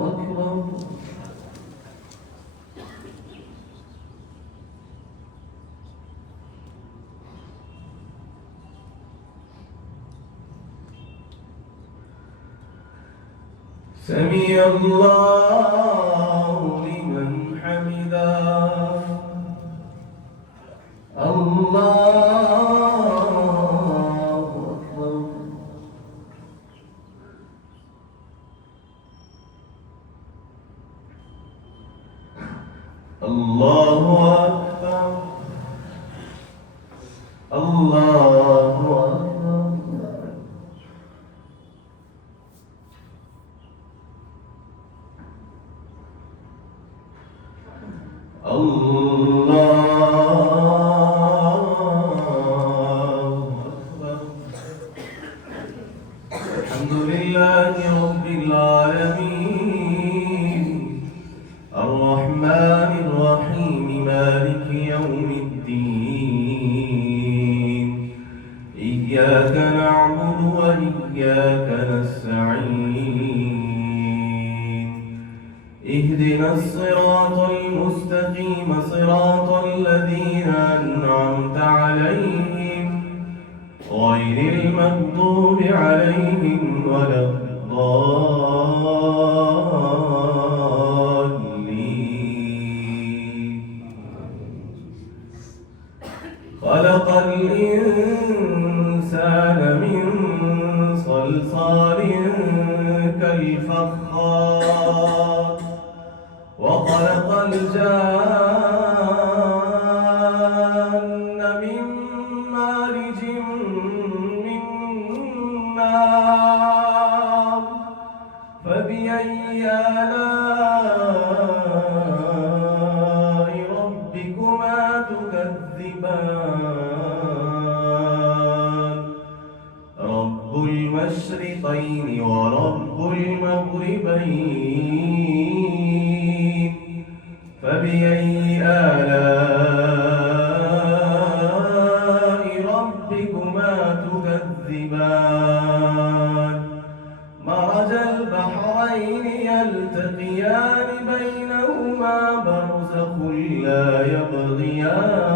أكبر. سمع الله لمن حمده. الله أكبر. الله أكبر. الله أكبر. الحمد لله رب العالمين الرحمن الرحيم مالك يوم الدين إياك نعبد وإياك نستعين اهدنا الصراط المستقيم صراط الذين أنعمت عليهم غير المغضوب عليهم ولا الضالين. خلق الإنسان من صلصال كالفخار وخلق الجان من مارج من نار. فبأي آلاء ربكما تكذبان؟ رب المشرقين ورب المغربين. فبأي آلاء ربكما تكذبان؟ مرج البحرين يلتقيان بينهما برزخ لا يبغيان.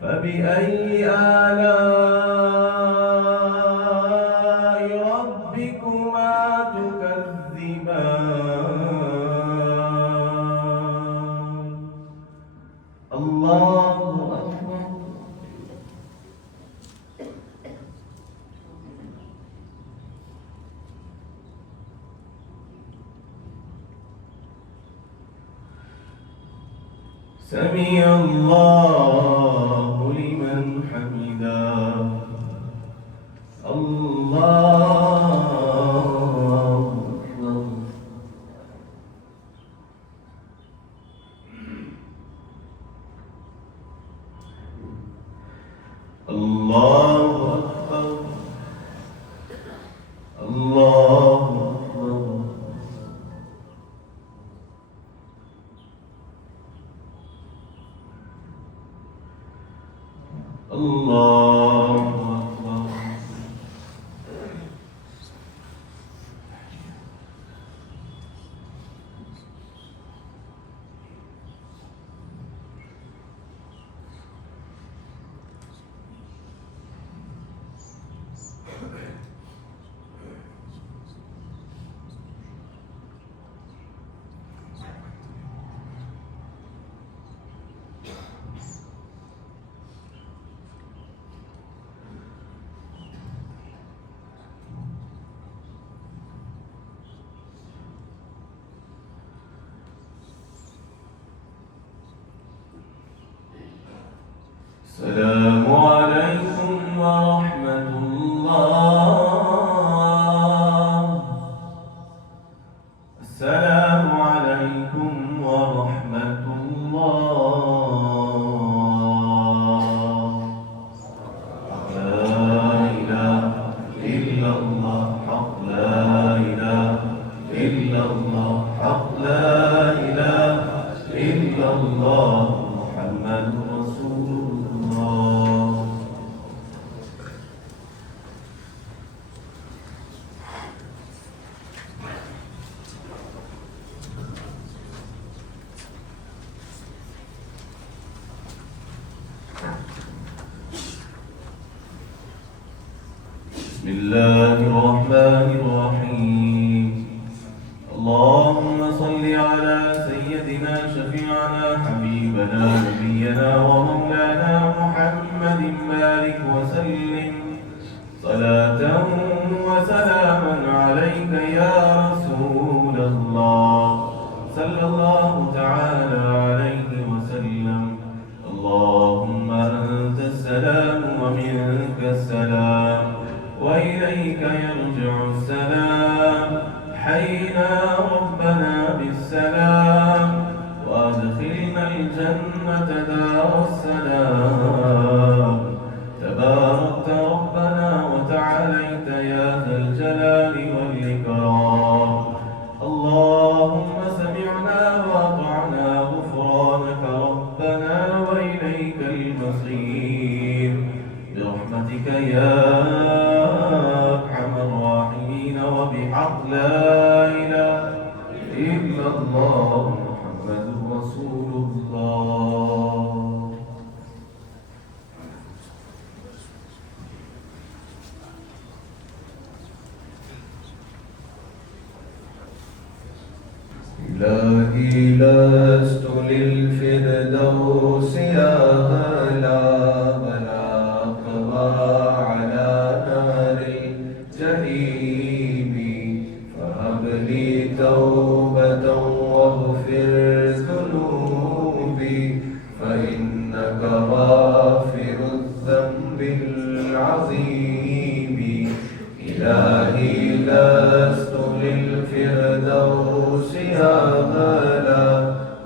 فبأي آلاء ربكما تكذبان؟ الله أكبر. سمع الله لمن حمده. الله أكبر. الله أكبر. الله أكبر. الله أكبر. السلام عليكم ورحمة الله. السلام عليكم ورحمة الله. لا إله إلا الله حق لا إله إلا الله حق لا إله إلا الله محمد رسول الله. بسم الله الرحمن الرحيم. اللهم صل على سيدنا شفيعنا حبيبنا نبينا ومولانا محمد بارك وسلم صلاة وسلاما عليك يا رسول الله صلى الله تعالى عليه وسلم. اللهم أنت السلام ومنك السلام وإليك يرجع السلام. حينا ربنا بالسلام وأدخلنا الجنة دار السلام. تباركت ربنا وتعاليت يا ذا الجلال والإكرام. اللهم سمعنا وأطعنا غفرانك ربنا وإليك المصير برحمتك يا أرحم الراحمين وبحق لا إله إلا الله محمد رسول الله. إلهي لست للفردوس أهلا ولا أقوى على نار الجحيم. فهب لي توبة واغفر ذنوبي فإنك غافر الذنب العظيم. إلهي لست للفردوس أهلا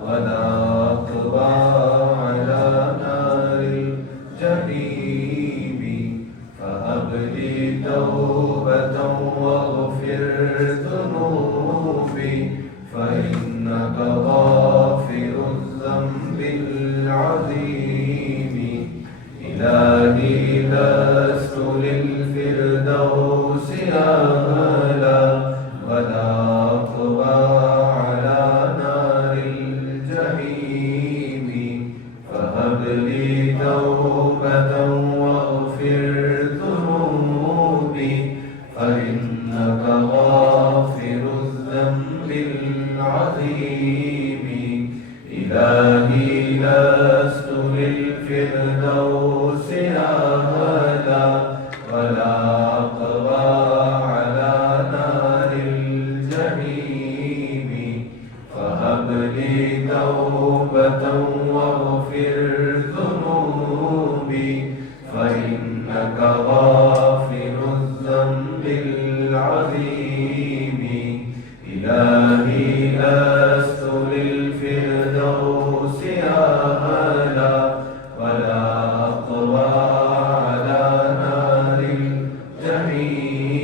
ولا أقوى على نار الجحيم. فهب لي توبة واغفر ذنوبي فإنك غافر الذنب العظيم. إلهي لست للفردوس أهلا ولا أقوى على نار الجحيم. فهب لي توبة واغفر ذنوبي فإنك غافر الذنب العظيم. إلهي لست للفردوس أهلا ولا أقوى على نار الجحيم. فهب لي توبة واغفر ذنوبي فإنك غافر الذنب العظيم. إلهي لست للفردوس أهلا ولا أقوى على نار الجحيم.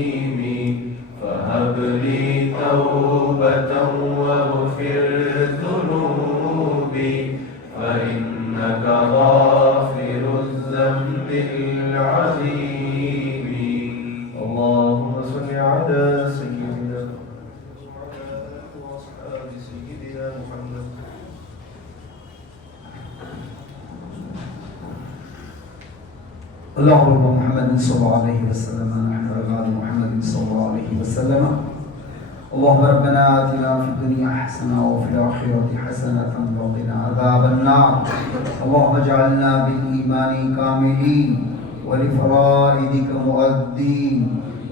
فهب لي توبة واغفر ذنوبي فإنك غافر الذنب العظيم. اللهم صل على سيدنا وأصحاب سيدنا محمد. اللهم رب محمد صلى الله عليه وسلم نحن عباد محمد صلى الله عليه وسلم. اللهم ربنا آتنا في الدنيا حسنة وفي الآخرة حسنة وقنا عذاب النار. اللهم اجعلنا بالإيمان كاملين ولفرائدك مؤدين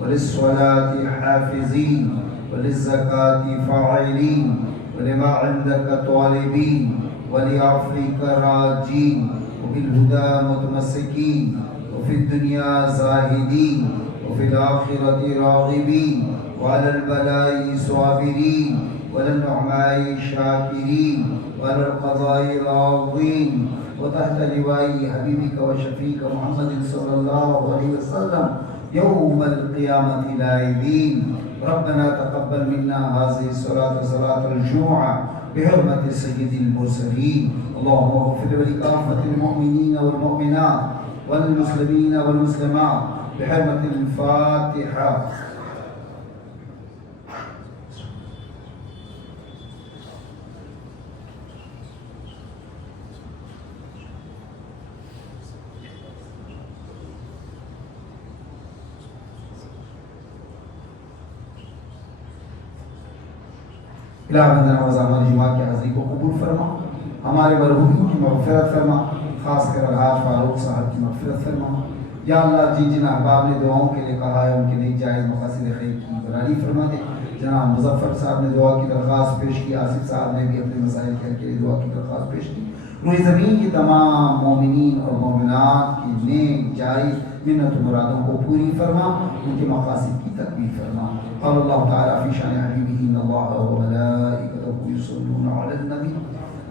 وللصلاة حافظين وللزكاة فاعلين ولما عندك طالبين ولعفوك راجين بالهدى متمسكين وفي الدنيا زاهدين وفي الآخرة راغبين وعلى البلاء صابرين وعلى النعماء شاكرين وعلى القضاء راضين وتحت لواء حبيبك وشفيك محمد صلى الله عليه وسلم يوم القيامة لاعبين. ربنا تقبل منا هذه الصلاة صلاة الجمعة بحرمة سيد المرسلين. اللهم اغفر لكافة المؤمنين والمؤمنات والمسلمين والمسلمات بحرمة الفاتحة. الہ بندنا وزا ہماری جماعت کی حاضری کو قبول فرما، ہمارے مرحومین کی مغفرت فرما، خاص کر الحاج فاروق صاحب کی مغفرت فرما. یا اللہ جن جن احباب نے دعاؤں کے لیے کہا ہے ان کے لیے جائز مقاصد خیر کی بھلائی فرما دے. جناب مظفر صاحب نے دعا کی درخواست پیش کی، آصف صاحب نے بھی اپنے مسائل کے لیے دعا کی درخواست پیش کی. روئے زمین کی تمام مومنین اور مومنات کی نیک جائز منت و مرادوں کو پوری فرما، ان کے مقاصد کی تکمیل فرما. قال اللہ تعالیٰ فی شان حبیبہ ان اللہ وملائکتہ یصلون علی النبی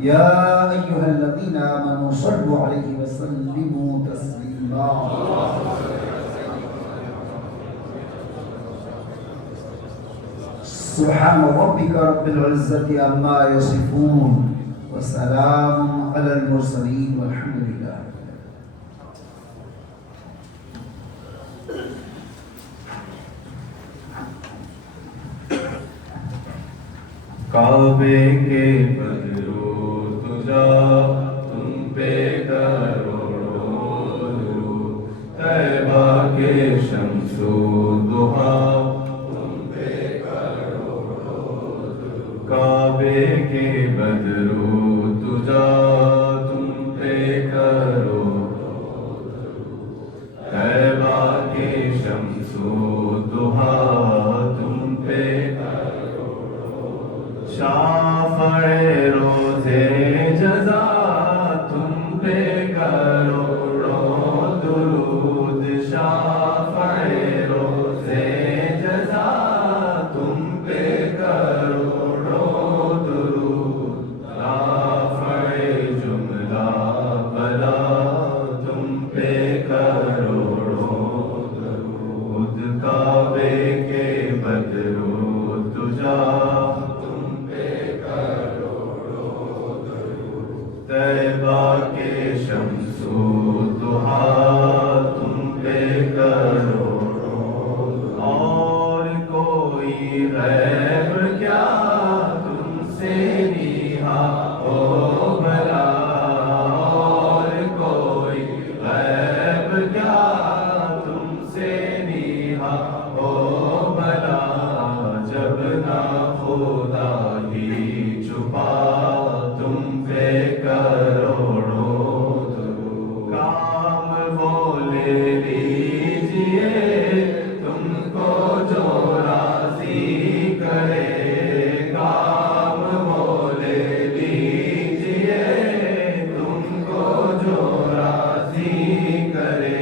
یا ایہا الذین آمنوا صلوا علیہ وسلموا تسلیما. سبحان ربک رب العزة عما یصفون وسلام علی المرسلین والحمد للہ. کعبے کے بدرو تجا تم پہ کروڑوں درود، طیبہ کے شمس و ضحا تم پہ کروڑوں درود. کعبے کے بدرو تجا تم پہ کروڑوں درود، طیبہ کے شمس و ضحا تم پہ شافع روزے جزا تم پہ کروڑوں درود. شافع روزے جزا تم پہ کروڑوں درود. رافع جملہ بلا تم پہ کروڑوں درود. کعبے کے بدرو تجا طیبہ کے شمس و ضحا تم پہ کروڑوں. اور کوئی غیب کیا تم سے نیہا ہو بھلا، اور کوئی غیب کیا تم سے نیہا ہو بھلا. جب نہ خدا ہی چھپا تم پہ کروڑوں درود. کام وہ لے لیجئے تم کو جو راضی کرے. کام وہ لے لیجئے تم کو جو راضی کرے.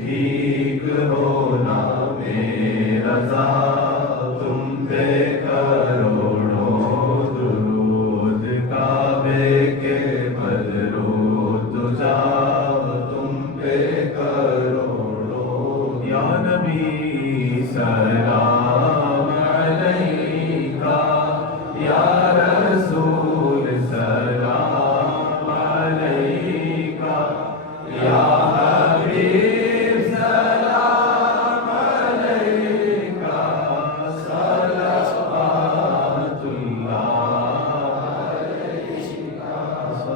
ٹھیک ہونا میں رضا تم پہ کروڑوں درود. کعبے کے بدرو تجا تم پہ کروڑوں. یا نبی سلام علیکہ، یا رسول سلام علیکہ، یا حبیب سلام علیکہ. صلوات اللہ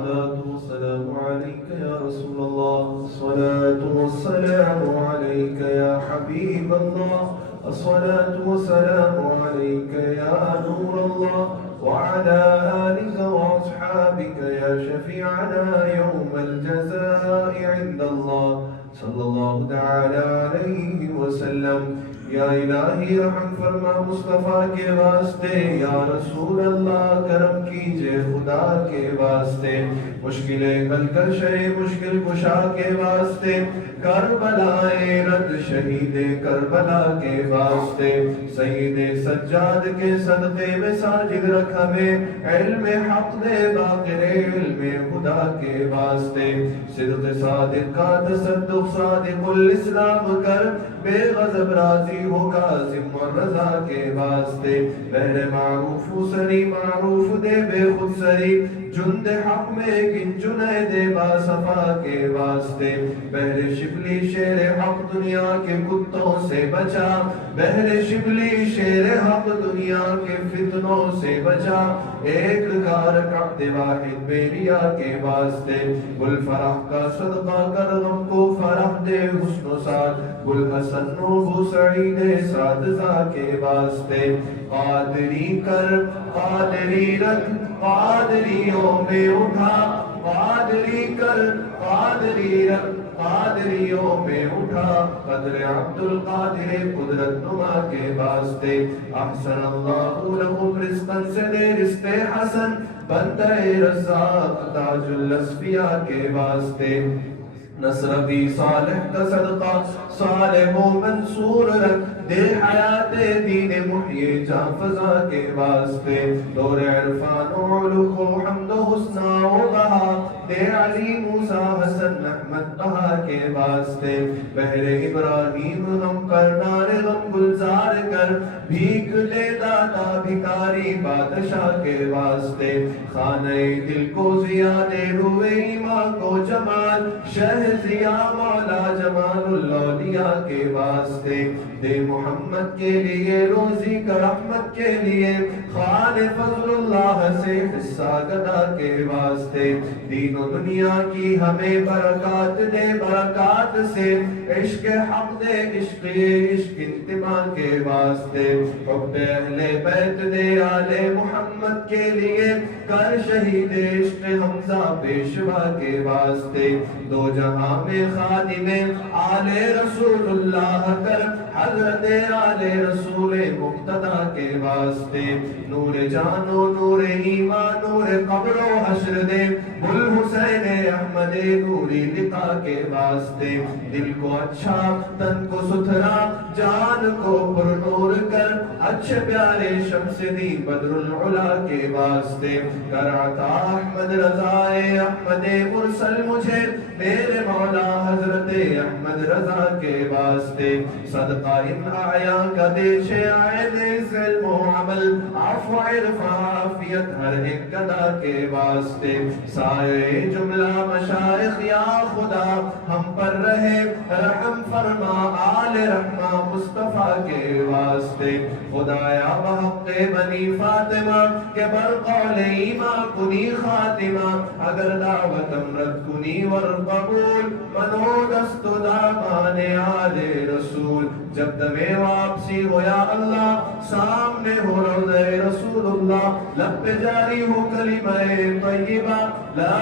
الصلاة والسلام عليك يا رسول الله، الصلاة والسلام عليك يا حبيب الله، الصلاة والسلام عليك يا نور الله، وعلى آلك وأصحابك يا شفيعنا يوم الجزاء عند الله. صلى الله تعالى عليه وسلم. یا الہی رحم فرما مصطفیٰ کے واسطے، یا رسول اللہ کرم کیجئے خدا کے واسطے، مشکلیں حل کر شے مشکل کشا کے واسطے، کربلائے رد شہید کربلا کے واسطے، سید سجاد کے صدقے میں ساجد رکھ ہمیں، علم حق دے باقر علم خدا کے واسطے، صدق صادق کا تصدق صادق الاسلام کر، بے غضب راضی ہو کاظم اور رضا کے واسطے، بہر معروف سری معروف دے بے خود سری، جند حق میں گن جنید باصفا کے واسطے، بہر شبلی شیر حق دنیا کے کتوں سے بچا، بہر شبلی شیر حق دنیا کے فتنوں سے بچا، ایک کار کعبد واحد بیریا کے واسطے، گل فرح کا صدقہ کر غم کو فرح دے حسن و سعد، گل حسن و بو سعید سعدزا کے واسطے، قادری کر قادری رکھ قادریوں میں اٹھا، قادری کر قادری رکھ قادریوں میں اٹھا، قدر عبد القادر قدرت نما کے واسطے، احسن اللہ لہم رزقا سے دے رزق حسن، بندہ رزاق تاج الاسفیاء کے واسطے، نصر بھی صالح کا صدقہ صالح و منصور رکھ، دے حیات دین محیی جاں فضا کے واسطے، دور عرفان و علوق و حمد و حسنہ و بہا، دے علی موسیٰ حسن احمد بہا کے واسطے، بحر ابراہیم غم پر نار غم گلزار کر، بھیک لے داتا بھکاری بادشاہ کے واسطے، خانہ دل کو زیادے روئے ایمان کو جمال، شہ ضیا مولا جمال الاولیاء کے واسطے، دے محمد کے لیے روزی کا رحمت کے لیے، خان فضل اللہ سے حصہ گدا کے واسطے، دین و دنیا کی ہمیں برکات دے برکات سے، عشق حق دے عشق عشق انتماء کے واسطے، حب اہل بیت دے آل محمد کے لیے، کر شہید عشق حمزہ پیشوا کے واسطے، دو جہاں میں خادم آل رسول اللہ کر، حضرت آل رسول مقتدہ کے واسطے، نور جان و نور ایمان نور قبر و حشر دے، بل حسین احمد نوری لقا کے واسطے، دل کو اچھا تن کو ستھرا جان کو پر نور کر، اچھے پیارے شمس دین بدر العلا کے واسطے، کر عطا احمد رضائے احمد مرسل مجھے، میرے مولا حضرت احمد رضا کے واسطے، صدقہ ان آیا کا دیش آئین علم و عمل، عفو عرف عافیت ہر ایک گدا کے واسطے، سائے جملہ مشائخ یا خدا ہم پر رہے، رحم فرما آل رحمہ مصطفیٰ کے واسطے، خدایا بحق بنی فاطمہ کے برقول ایمان کنی خاتمہ، اگر دعوت امرت کنی ورقبول، منو دست دامان آل رسول، جب دم واپسی ہو یا اللہ، سامنے ہو روضہ رسول اللہ، لب پہ جاری ہو کلمہ طیبہ لا